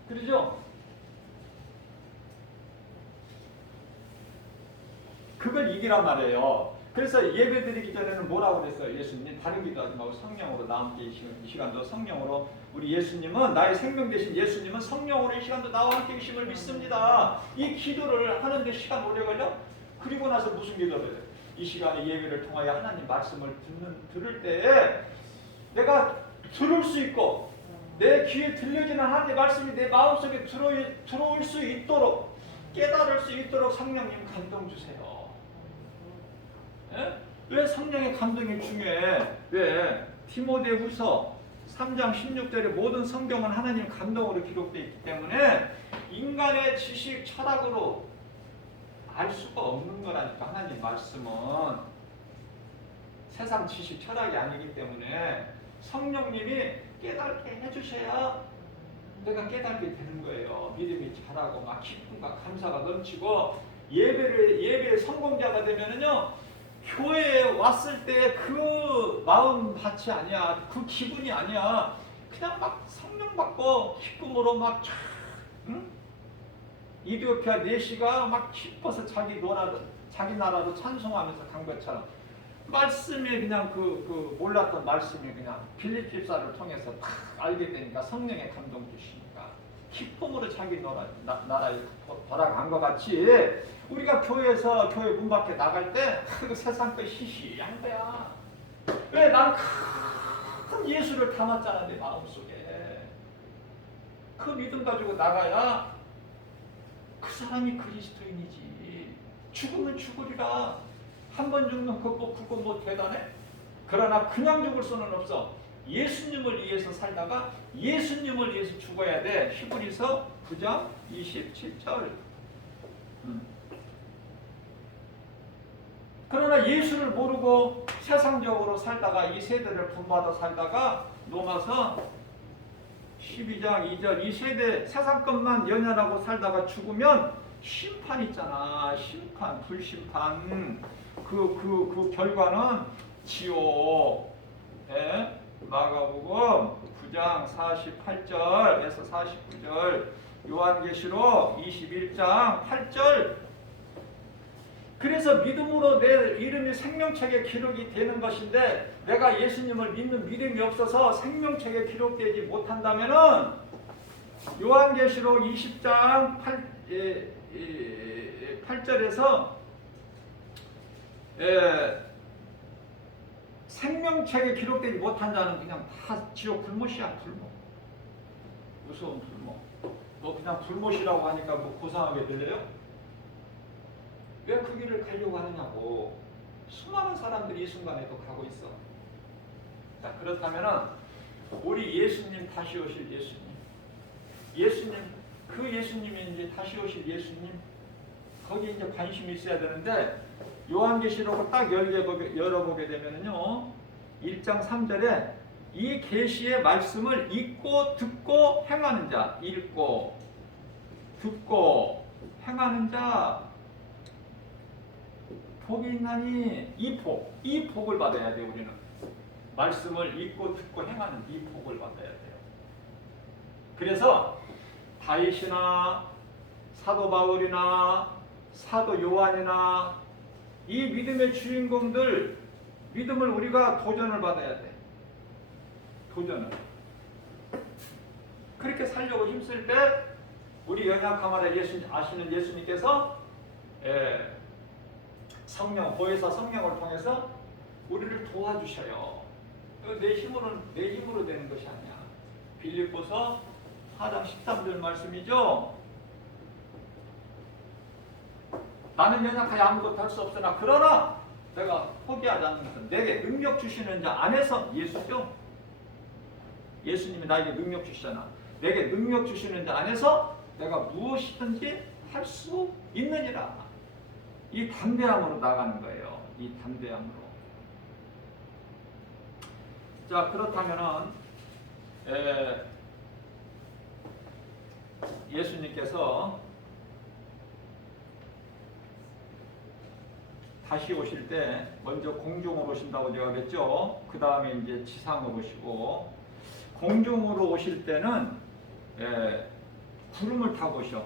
그러죠? 그걸 이기란 말이에요. 그래서 예배 드리기 전에는 뭐라고 그랬어요? 예수님 다른 기도하지 말고 성령으로 나와 함께 이 시간도 성령으로 우리 예수님은 나의 생명 되신 예수님은 성령으로 이 시간도 나와 함께 계심을 믿습니다. 이 기도를 하는데 시간 오래 걸려? 그리고 나서 무슨 기도를 해요? 이 시간에 예배를 통하여 하나님 말씀을 들을 때에 내가 들을 수 있고 내 귀에 들려지는 하나님의 말씀이 내 마음속에 들어올 수 있도록 깨달을 수 있도록 성령님 감동 주세요. 예? 왜 성령의 감동이 중요해? 왜? 디모데후서 3장 16절에 모든 성경은 하나님 감동으로 기록되어 있기 때문에 인간의 지식, 철학으로 알 수가 없는 거라니까. 하나님 말씀은 세상 지식, 철학이 아니기 때문에 성령님이 깨닫게 해주셔야 내가 깨닫게 되는 거예요. 믿음이 자라고 막 기쁨과 감사가 넘치고 예배의 성공자가 되면은요, 교회에 왔을 때 그 마음 밭이 아니야. 그 기분이 아니야. 그냥 막 성령 받고 기쁨으로 막 쫙, 응? 이디오피아 내시가 막 기뻐서 자기 나라로 찬송하면서 간 것처럼 말씀이 그냥 그 몰랐던 말씀이 그냥 빌립 집사를 통해서 딱 알게 되니까 성령의 감동 주시니까 기쁨으로 자기 나라에 돌아간 것 같이 우리가 교회 문 밖에 나갈 때 그 세상 거 희희한 거야. 왜? 난 큰 예수를 담았잖아, 내 마음속에. 그 믿음 가지고 나가야 그 사람이 그리스도인이지. 죽으면 죽으리라. 한 번 죽는 것도 그거 뭐 대단해? 그러나 그냥 죽을 수는 없어. 예수님을 위해서 살다가 예수님을 위해서 죽어야 돼. 히브리서 9장 27절. 그러나 예수를 모르고 세상적으로 살다가 이 세대를 본받아 살다가 로마서 12장 2절 이 세대 세상 것만 연연하고 살다가 죽으면 심판 있잖아. 심판, 불심판. 그 결과는 지옥. 예? 마가복음 9장 48절에서 49절, 요한계시록 21장 8절. 그래서 믿음으로 내 이름이 생명책에 기록이 되는 것인데 내가 예수님을 믿는 믿음이 없어서 생명책에 기록되지 못한다면은 요한계시록 20장 8절에서 생명책에 기록되지 못한 자는 그냥 다 지옥 불못이야. 불못. 무서운 불못. 너 그냥 불못이라고 하니까 뭐 고상하게 들려요? 왜 그 길을 가려고 하느냐고. 수많은 사람들이 이 순간에도 가고 있어. 자, 그렇다면은 우리 예수님, 다시 오실 예수님, 예수님, 그 예수님이 이제 다시 오실 예수님, 거기에 이제 관심이 있어야 되는데, 요한계시록을 딱 열어보게 되면은요, 1장 3절에 이 계시의 말씀을 읽고 듣고 행하는 자, 읽고 듣고 행하는 자 복이 있나니, 이 복을 받아야 돼. 우리는 말씀을 읽고 듣고 행하는 이 복을 받아야 돼요. 그래서 다윗이나 사도 바울이나 사도 요한이나 이 믿음의 주인공들, 믿음을 우리가 도전을 받아야 돼. 도전을. 그렇게 살려고 힘쓸 때 우리 연약하마다 아시는 예수님께서 성령, 보혜사 성령을 통해서 우리를 도와주셔요. 내 힘으로 되는 것이 아니야. 빌립보서 4장 13절 말씀이죠. 나는 연약하여 아무것도 할 수 없으나 그러나 내가 포기하지 않는 것은 내게 능력 주시는 자 안에서, 예수죠. 예수님이 나에게 능력 주시잖아. 내게 능력 주시는 자 안에서 내가 무엇이든지 할 수 있느니라. 이 담대함으로 나가는 거예요. 이 담대함으로. 자, 그렇다면은 예수님께서 다시 오실 때 먼저 공중으로 오신다고 제가 그랬죠. 그 다음에 이제 지상으로 오시고, 공중으로 오실 때는 구름을 타고 오셔.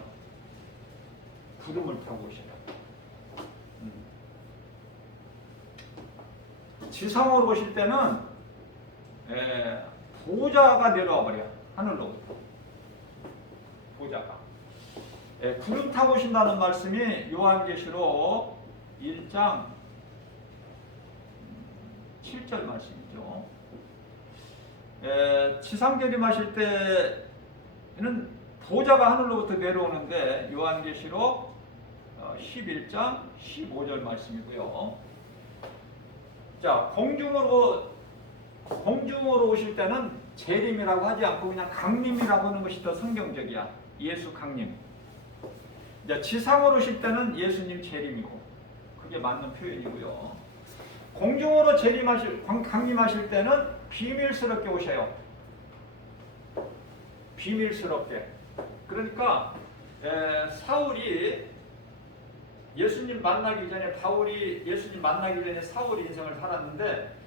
구름을 타고 오셔요. 지상으로 오실 때는 보좌가 내려와 버려. 하늘로부터. 보좌가. 구름 타고 오신다는 말씀이 요한계시록 1장 7절 말씀이죠. 지상 재림하실 때는 보좌가 하늘로부터 내려오는데 요한계시록 11장 15절 말씀이고요. 자, 공중으로 오실 때는 재림이라고 하지 않고 그냥 강림이라고 하는 것이 더 성경적이야. 예수 강림. 자, 지상으로 오실 때는 예수님 재림이고, 그게 맞는 표현이고요. 공중으로 강림하실 때는 비밀스럽게 오셔요. 비밀스럽게. 그러니까 사울이 예수님 만나기 전에, 바울이 예수님 만나기 전에 사울 인생을 살았는데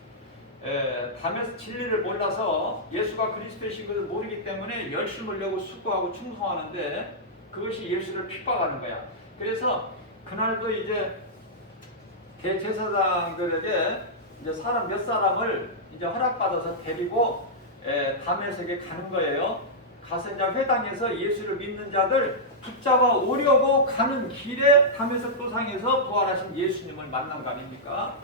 담에서 진리를 몰라서 예수가 그리스도이신 것을 모르기 때문에 열심을 내고 수고하고 충성하는데 그것이 예수를 핍박하는 거야. 그래서 그날도 이제 대제사장들에게 이제 사람 몇 사람을 이제 허락받아서 데리고 다메섹에 가는 거예요. 가서 이제 회당에서 예수를 믿는 자들 붙잡아 오려고 가는 길에 다메섹 도상에서 부활하신 예수님을 만난 거 아닙니까?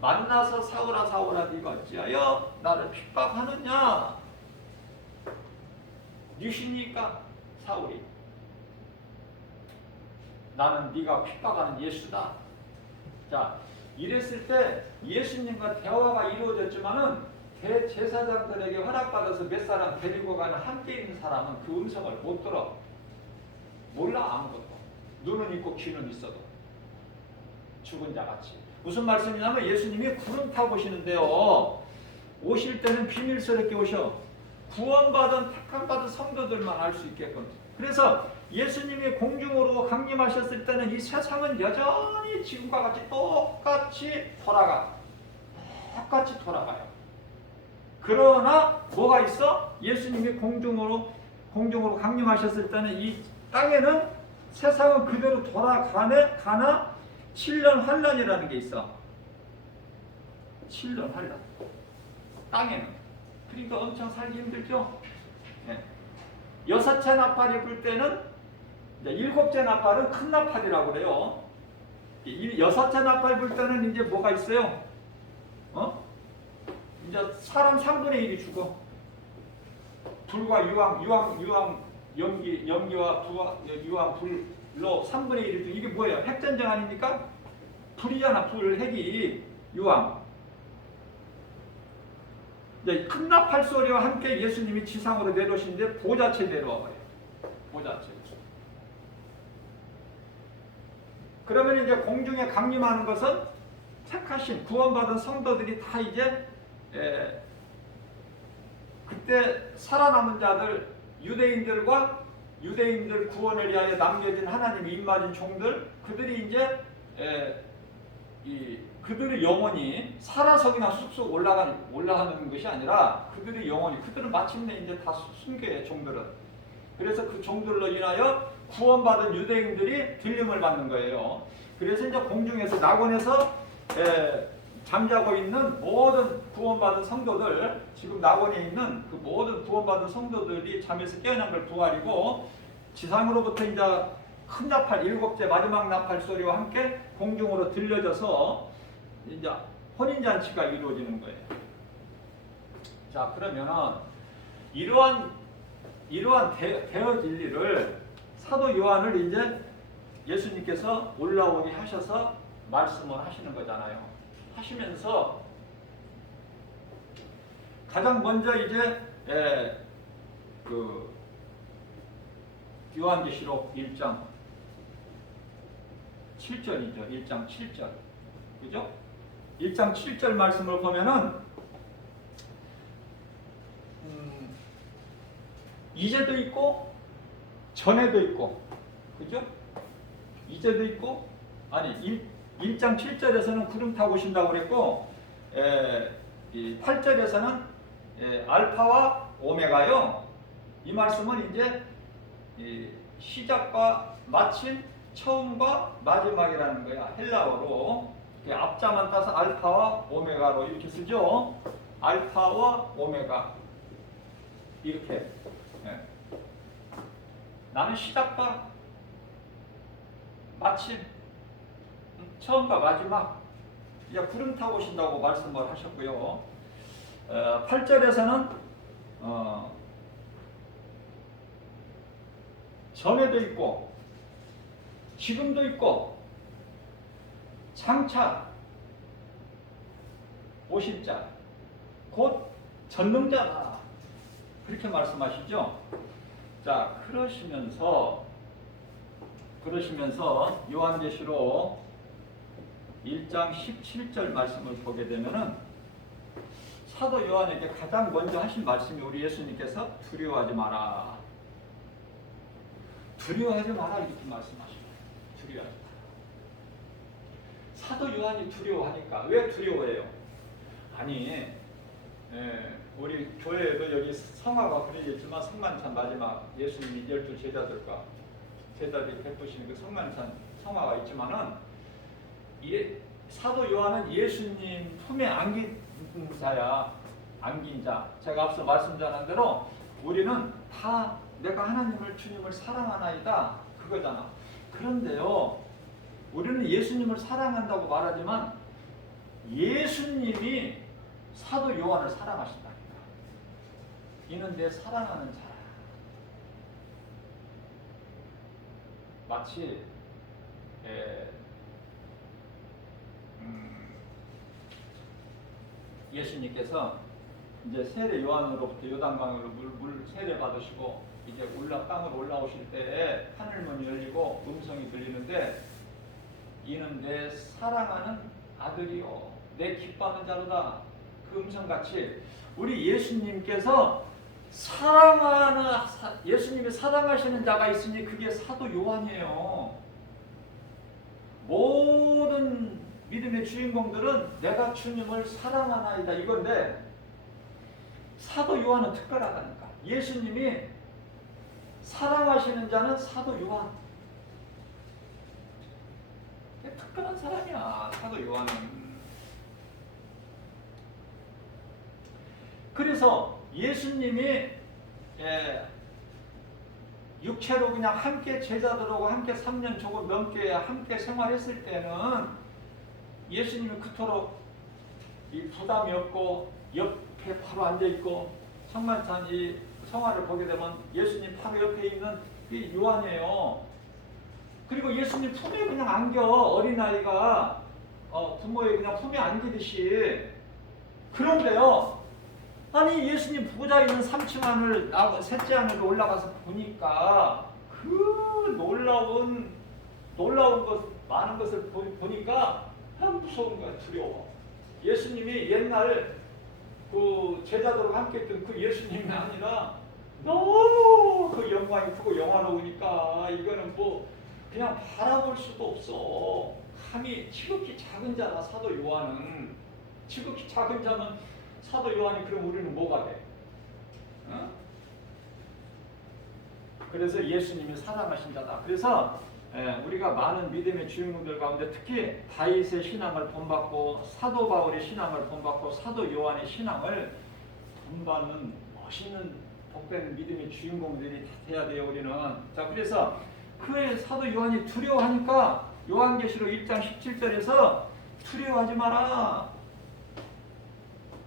만나서 사울아 사울아 네가 어찌하여 나를 핍박하느냐? 니시니까 사울이, 나는 네가 핍박하는 예수다. 자, 이랬을 때 예수님과 대화가 이루어졌지만은 대제사장들에게 허락받아서 몇 사람 데리고 가는 함께 있는 사람은 그 음성을 못 들어. 몰라 아무것도. 눈은 있고 귀는 있어도 죽은 자같이. 무슨 말씀이냐면 예수님이 구름 타고 오시는데요. 오실 때는 비밀스럽게 오셔. 구원받은 택함받은 성도들만 알 수 있게끔. 그래서 예수님이 공중으로 강림하셨을 때는 이 세상은 여전히 지금과 같이 똑같이 돌아가요. 그러나 뭐가 있어? 예수님이 공중으로 강림하셨을 때는 이 땅에는 세상은 그대로 가나 7년 환란이라는 게 있어. 7년 환란. 땅에는. 그러니까 엄청 살기 힘들죠. 네. 여섯째 나팔이 불 때는 이제 일곱째 나팔은 큰 나팔이라고 그래요. 여섯째 나팔 불 때는 이제 뭐가 있어요? 이제 사람 3분의 1이 죽어. 불과 연기와 유황 불로 3분의 1이 죽어. 이게 뭐예요? 핵전쟁 아닙니까? 불이잖아. 핵이 유황. 이제 큰 나팔 소리와 함께 예수님이 지상으로 내려오시는데 보좌체 내려와요. 보좌체. 그러면 이제 공중에 강림하는 것은 택하신 구원받은 성도들이 다 이제 그때 살아남은 자들 유대인들 구원을 위하여 남겨진 하나님의 입맞은 종들 그들이 이제 그들의 영혼이 사라석이나 숲속 올라가는 것이 아니라 그들의 영혼이 그들은 마침내 이제 다 순교해 종들은. 그래서 그 종들로 인하여 구원받은 유대인들이 들림을 받는 거예요. 그래서 이제 공중에서 낙원에서 잠자고 있는 모든 구원받은 성도들, 지금 낙원에 있는 그 모든 구원받은 성도들이 잠에서 깨어난 걸 부활이고 지상으로부터 이제 큰 나팔, 일곱째 마지막 나팔 소리와 함께 공중으로 들려져서 이제 혼인잔치가 이루어지는 거예요. 자, 그러면은 이러한 대어 진리를 사도 요한을 이제 예수님께서 올라오게 하셔서 말씀을 하시는 거잖아요. 하시면서 가장 먼저 이제 그 요한계시록 1장 7절이죠. 1장 7절. 그죠? 1장 7절 말씀을 보면은 이제도 있고 전에도 있고 그죠? 이제도 있고 아니 1장 7절에서는 구름 타고 오신다고 그랬고 8절에서는 알파와 오메가요. 이 말씀은 이제 시작과 마침 처음과 마지막이라는 거야. 헬라어로 앞자만 따서 알파와 오메가로 이렇게 쓰죠. 알파와 오메가 이렇게. 나는 시작과 마침 처음과 마지막 이제 구름 타고 오신다고 말씀을 하셨고요. 8절에서는 전에도 있고 지금도 있고 장차 오실 자 곧 전능자다 그렇게 말씀하시죠. 자, 그러시면서 요한계시록 1장 17절 말씀을 보게 되면은 사도 요한에게 가장 먼저 하신 말씀이 우리 예수님께서 두려워하지 마라. 두려워하지 마라 이렇게 말씀하시고 두려워하지 마라. 사도 요한이 두려워하니까 왜 두려워해요? 아니 우리 교회에도 여기 성화가 그려졌지만 성만찬 마지막 예수님이 12 제자들이 베푸시는 그 성화가 있지만은 사도 요한은 예수님 품에 안긴 자. 제가 앞서 말씀드린 대로 우리는 다 내가 하나님을 주님을 사랑하나이다 그거잖아. 그런데요, 우리는 예수님을 사랑한다고 말하지만 예수님이 사도 요한을 사랑하신다니까. 이는 내 사랑하는 자라. 마치 예수님께서 이제 세례 요한으로부터 요단강으로 물 세례 받으시고 이제 땅으로 올라오실 때에 하늘문이 열리고 음성이 들리는데 이는 내 사랑하는 아들이요 내 기뻐하는 자로다. 그 음성같이 우리 예수님께서 예수님이 사랑하시는 자가 있으니 그게 사도 요한이에요. 모든 믿음의 주인공들은 내가 주님을 사랑하나이다 이건데, 사도 요한은 특별하다니까. 예수님이 사랑하시는 자는 사도 요한. 특별한 사람이야 사도 요한은. 그래서 예수님이 육체로 그냥 함께 제자들하고 함께 3년 조금 넘게 함께 생활했을 때는 예수님이 그토록 이 부담이 없고 옆에 바로 앉아있고, 성만찬 이 성화를 보게 되면 예수님 바로 옆에 있는 이 요한이에요. 그리고 예수님 품에 그냥 안겨. 어린아이가 부모의 그냥 품에 안기듯이. 그런데요, 아니 예수님 보좌 있는 3층 안을 셋째 안으로 올라가서 보니까 그 놀라운 것, 많은 것을 보니까 무서운 거야. 두려워. 예수님이 옛날 그 제자들과 함께 했던 그 예수님이 아니라 너무 그 영광이 크고 영화로우니까 이거는 뭐 그냥 바라볼 수도 없어. 감히 지극히 작은 자라 사도 요한은. 지극히 작은 자는 사도 요한이. 그럼 우리는 뭐가 돼? 어? 그래서 예수님이 사랑하신 자다. 그래서 우리가 많은 믿음의 주인공들 가운데 특히 다윗의 신앙을 본받고 사도 바울의 신앙을 본받고 사도 요한의 신앙을 본받는 멋있는 복된 믿음의 주인공들이 돼야 돼요 우리는. 자, 그래서 그 사도 요한이 두려워하니까 요한계시록 1장 17절에서 두려워하지 마라.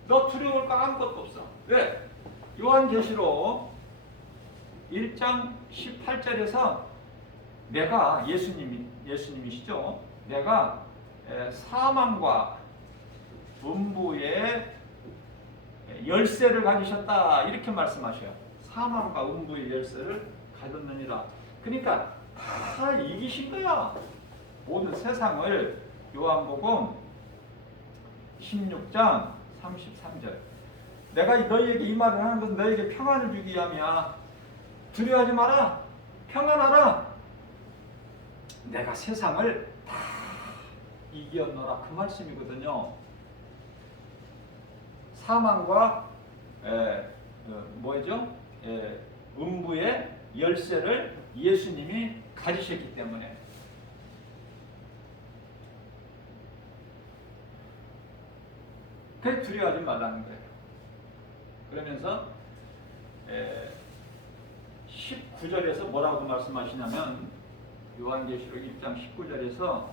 너 두려울 거 아무것도 없어. 왜? 요한계시록 1장 18절에서 내가 예수님이시죠. 내가 사망과 음부의 열쇠를 가지셨다 이렇게 말씀하셔요. 사망과 음부의 열쇠를 가졌느니라. 그러니까 다 이기신 거야. 모든 세상을. 요한복음 16장 33절. 내가 너희에게 이 말을 하는 것은 너희에게 평안을 주기 위함이야. 두려워하지 마라. 평안하라. 내가 세상을 다 이기었노라. 그 말씀이거든요. 사망과 음부의 열쇠를 예수님이 가지셨기 때문에. 그래 두려워하지 말라는 거예요. 그러면서 19절에서 뭐라고 말씀하시냐면, 요한계시록 1장 19절에서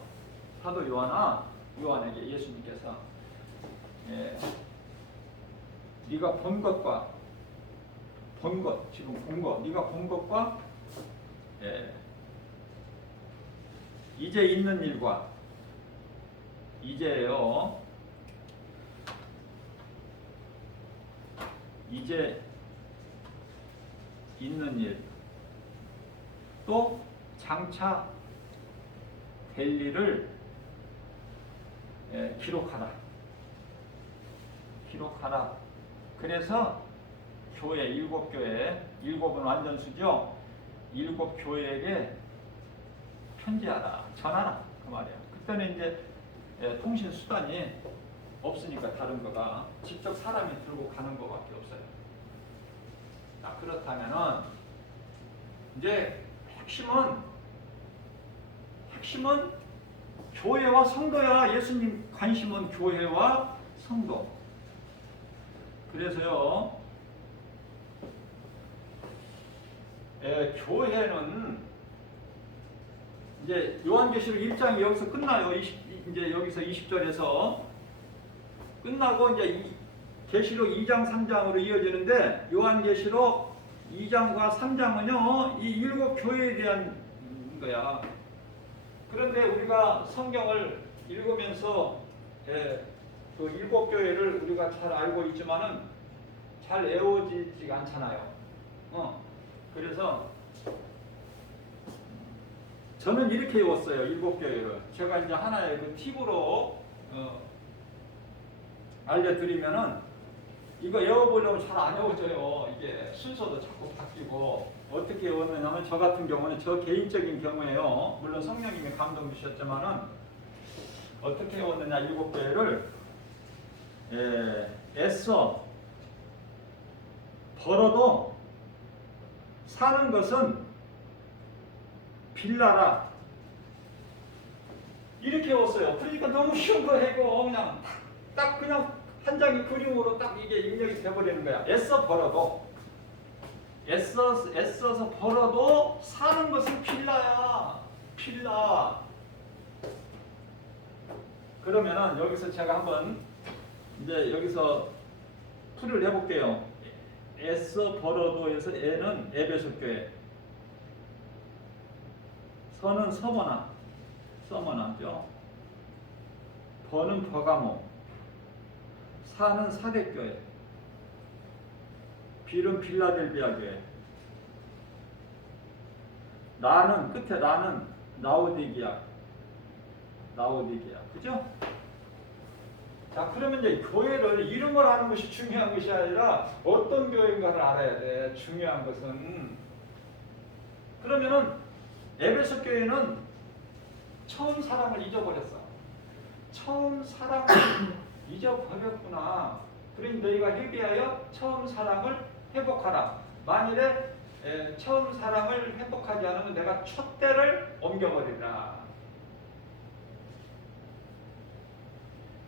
사도 요한에게 예수님께서 네가 본 것과 지금 본 것, 네가 본 것과 이제 있는 일과, 이제요, 이제 있는 일, 또 장차 될 일을 기록하라. 그래서 교회, 일곱 교회, 일곱은 완전수죠. 일곱 교회에게 편지하라, 전하라 그 말이에요. 그때는 이제 통신 수단이 없으니까 다른 거가 직접 사람이 들고 가는 거밖에 없어요. 자, 그렇다면은 이제 핵심은 교회와 성도야. 예수님 관심은 교회와 성도. 그래서요, 교회는 이제 요한계시록 1장이 여기서 끝나요. 이제 여기서 20절에서 끝나고 이제 계시록 2장 3장으로 이어지는데, 요한계시록 2장과 3장은요 이 일곱 교회에 대한 거야. 그런데 우리가 성경을 읽으면서 그 일곱 교회를 우리가 잘 알고 있지만은 잘 외워지지가 않잖아요. 그래서 저는 이렇게 외웠어요. 일곱 교회를. 제가 이제 하나의 그 팁으로 알려드리면은 이거 외워보려면 잘 안 외워져요. 이게 순서도 자꾸 바뀌고 어떻게 외웠느냐면 저 같은 경우는 저 개인적인 경우에요. 물론 성령님이 감동 주셨지만은 어떻게 외웠느냐 7개를 애써 벌어도 사는 것은 빌라라 이렇게 외웠어요. 그러니까 너무 쉬운 거 해고 그냥 딱 그냥 한 장의 그림으로 딱 이게 입력이 돼버리는 거야. 애써 벌어도 애써서 벌어도 사는 것은 빌라야. 빌라. 그러면은 여기서 제가 한번 이제 여기서 풀을 해볼게요. 애써 벌어도에서 애는 에베소 교회, 서는 서머나죠. 버는 버가모, 사는 사대교회, 빌은 빌라델비아 교회, 나는 끝에 나는 라오디게아, 그죠? 자, 그러면 이제 교회를 이름을 아는 것이 중요한 것이 아니라 어떤 교회인가를 알아야 돼. 중요한 것은. 그러면은 에베소 교회는 처음 사랑을 잊어버렸어. 처음 사랑을 잊어버렸구나. 그러니 너희가 회개하여 처음 사랑을 회복하라. 만일에 처음 사랑을 회복하지 않으면 내가 촛대를 옮겨버리라.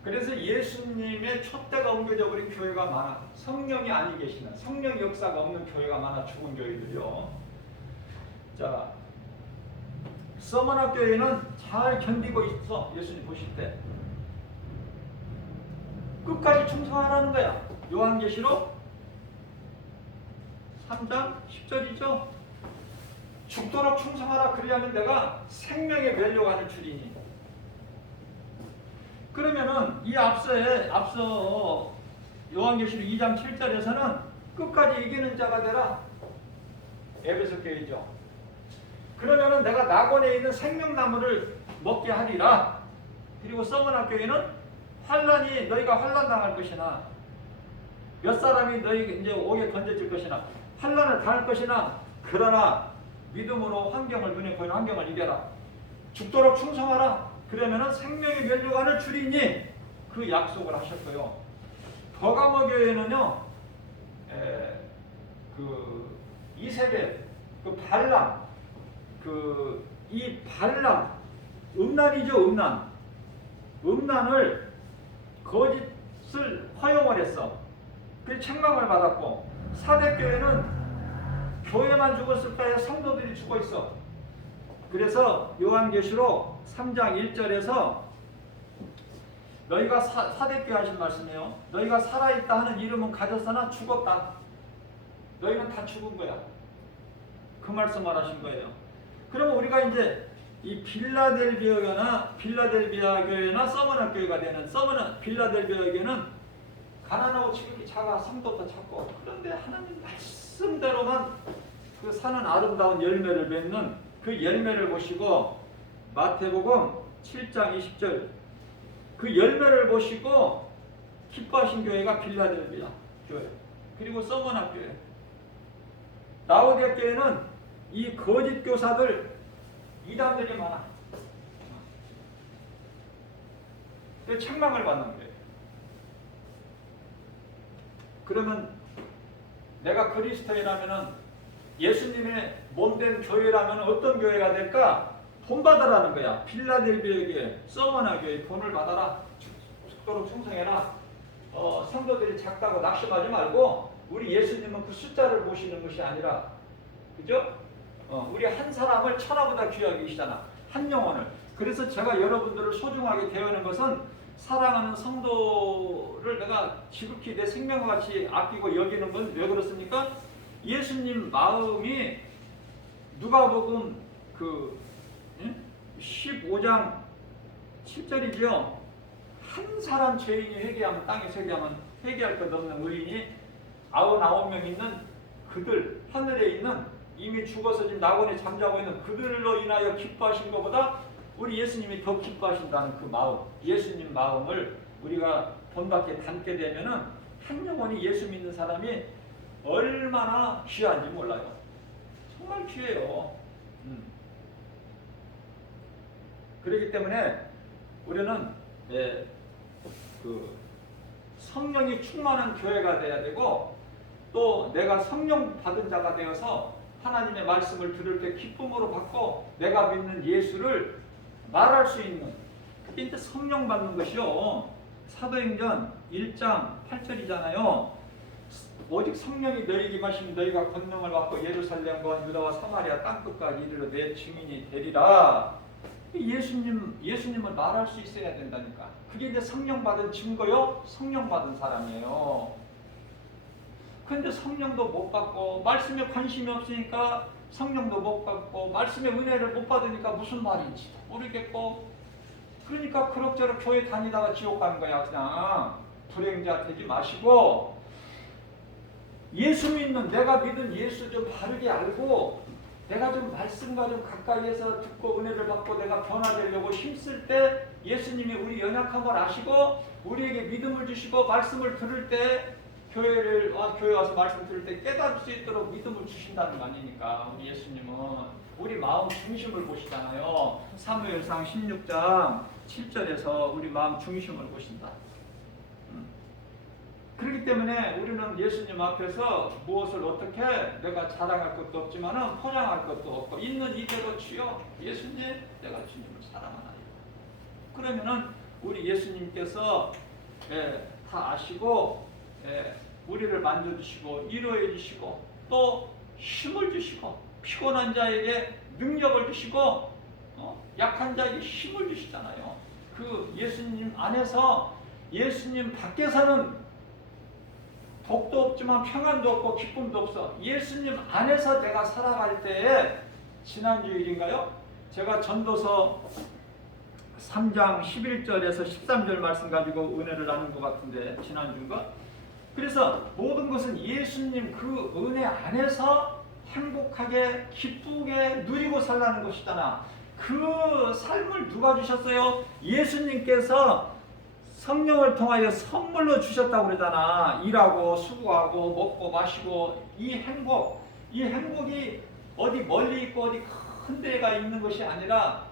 그래서 예수님의 촛대가 옮겨져 버린 교회가 많아. 성령이 아니 계시는, 성령 역사가 없는 교회가 많아. 죽은 교회들이요. 자, 서머나 교회는 잘 견디고 있어. 예수님 보실 때 끝까지 충성하라는 거야. 요한계시록 3장 10절이죠. 죽도록 충성하라. 그리하면 내가 생명에 멸려가는 줄이니. 그러면은 이 앞서 요한계시록 2장 7절에서는 끝까지 이기는 자가 되라. 에베소 교회죠. 그러면은 내가 낙원에 있는 생명나무를 먹게 하리라. 그리고 서머나 교회는 환란이 너희가 환란 당할 것이나 몇 사람이 너희 이제 옥에 던져질 것이나 환란을 당할 것이나 그러나 믿음으로 환경을 눈에 보이는 환경을 이겨라. 죽도록 충성하라. 그러면은 생명의 멸류관을 줄이니 그 약속을 하셨고요. 버가모 교회는요, 그 이세벨, 그 발람, 이 발람, 음란이죠, 음란을 거짓을 허용을 했어. 그 책망을 받았고, 사대교회는 교회만 죽었을 때 성도들이 죽어 있어. 그래서 요한계시록 3장 1절에서 너희가 사대교회 하신 말씀이에요. 너희가 살아있다 하는 이름은 가졌으나 죽었다. 너희는 다 죽은 거야. 그 말씀을 하신 거예요. 그러면 우리가 이제 이 빌라델비아 교회나 서머나 교회가 되는 빌라델비아 교회는 가난하고 지극히 작아. 성도도 작고. 그런데 하나님 말씀대로만 그 사는 아름다운 열매를 맺는 그 열매를 보시고 마태복음 7장 20절 그 열매를 보시고 기뻐하신 교회가 빌라델비아 교회 그리고 서머나 교회. 라오디게아 교회는 이 거짓 교사들 이단들이 많아. 그 책망을 받는 거예요. 그러면 내가 그리스도인이라면은 예수님의 몸된 교회라면 어떤 교회가 될까? 돈 받아라는 거야. 빌라델비아 교회, 서머나 교회 돈을 받아라. 죽도록 충성해라. 성도들이 작다고 낙심하지 말고 우리 예수님은 그 숫자를 보시는 것이 아니라 그죠? 우리 한 사람을 천하보다 귀하게 계시잖아. 한 영혼을. 그래서 제가 여러분들을 소중하게 대하는 것은 사랑하는 성도를 내가 지극히 내 생명과 같이 아끼고 여기는 건 왜 그렇습니까? 예수님 마음이 누가복음 15장 7절이죠. 한 사람 죄인이 회개하면 땅에서 회개할 것 없는 의인이 99명 있는 그들 하늘에 있는 이미 죽어서 지금 낙원에 잠자고 있는 그들로 인하여 기뻐하신 것보다 우리 예수님이 더 기뻐하신다는 그 마음, 예수님 마음을 우리가 본받게 담게 되면은 한 영혼이 예수 믿는 사람이 얼마나 귀한지 몰라요. 정말 귀해요. 그렇기 때문에 우리는 그 성령이 충만한 교회가 돼야 되고, 또 내가 성령 받은 자가 되어서 하나님의 말씀을 들을 때 기쁨으로 받고 내가 믿는 예수를 말할 수 있는, 그게 이제 성령 받는 것이요. 사도행전 1장 8절이잖아요. 오직 성령이 너희에게 임하시면 너희가 권능을 받고 예루살렘과 유다와 사마리아 땅끝까지 이르러 내 증인이 되리라. 예수님을 말할 수 있어야 된다니까. 그게 이제 성령 받은 증거요. 성령 받은 사람이에요. 그런데 성령도 못 받고 말씀에 관심이 없으니까 성령도 못 받고 말씀의 은혜를 못 받으니까 무슨 말인지도 모르겠고, 그러니까 그럭저럭 교회 다니다가 지옥 가는 거야. 그냥 불행자 되지 마시고 예수 믿는, 내가 믿은 예수 좀 바르게 알고 내가 좀 말씀과 좀 가까이에서 듣고 은혜를 받고 내가 변화되려고 힘쓸 때 예수님이 우리 연약한 걸 아시고 우리에게 믿음을 주시고 말씀을 들을 때 교회 와서 말씀 들을 때 깨달을 수 있도록 믿음을 주신다는 거 아니니까. 우리 예수님은 우리 마음 중심을 보시잖아요. 사무엘상 16장 7절에서 우리 마음 중심을 보신다. 그렇기 때문에 우리는 예수님 앞에서 무엇을 어떻게 내가 자랑할 것도 없지만은 포장할 것도 없고 있는 이대로 주여 예수님 내가 주님을 사랑하나요. 그러면은 우리 예수님께서 다 아시고 우리를 만져주시고 위로해 주시고 또 힘을 주시고 피곤한 자에게 능력을 주시고 약한 자에게 힘을 주시잖아요. 그 예수님 안에서, 예수님 밖에서는 복도 없지만 평안도 없고 기쁨도 없어. 예수님 안에서 내가 살아갈 때에, 지난주일인가요? 제가 전도서 3장 11절에서 13절 말씀 가지고 은혜를 나눈 것 같은데, 지난주인가? 그래서 모든 것은 예수님 그 은혜 안에서 행복하게 기쁘게 누리고 살라는 것이잖아. 그 삶을 누가 주셨어요? 예수님께서 성령을 통하여 선물로 주셨다고 그러잖아. 일하고 수고하고 먹고 마시고 이 행복이 어디 멀리 있고 어디 큰 데가 있는 것이 아니라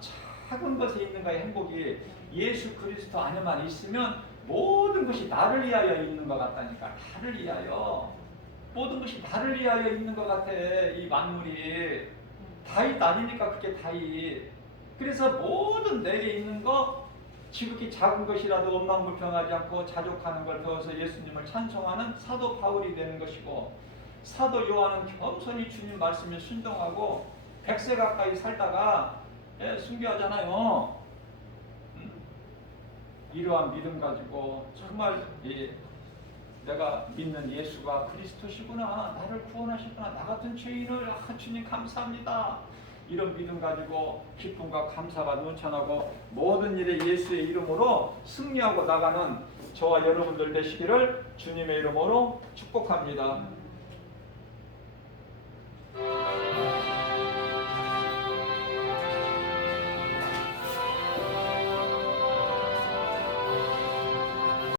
작은 것에 있는 거야. 행복이 예수 그리스도 안에만 있으면 모든 것이 나를 위하여 있는 것 같다니까. 나를 위하여, 모든 것이 나를 위하여 있는 것 같아. 이 만물이 다윗 아니니까 그게 다윗. 그래서 모든 내게 있는 거, 지극히 작은 것이라도 원망불평하지 않고 자족하는 걸 배워서 예수님을 찬송하는 사도 바울이 되는 것이고, 사도 요한은 겸손히 주님 말씀에 순종하고 100세 가까이 살다가 순교하잖아요. 이러한 믿음 가지고 정말 내가 믿는 예수가 그리스도시구나, 나를 구원하셨구나, 나 같은 죄인을 주님 감사합니다, 이런 믿음 가지고 기쁨과 감사가 넘쳐나고 모든 일에 예수의 이름으로 승리하고 나가는 저와 여러분들 되시기를 주님의 이름으로 축복합니다.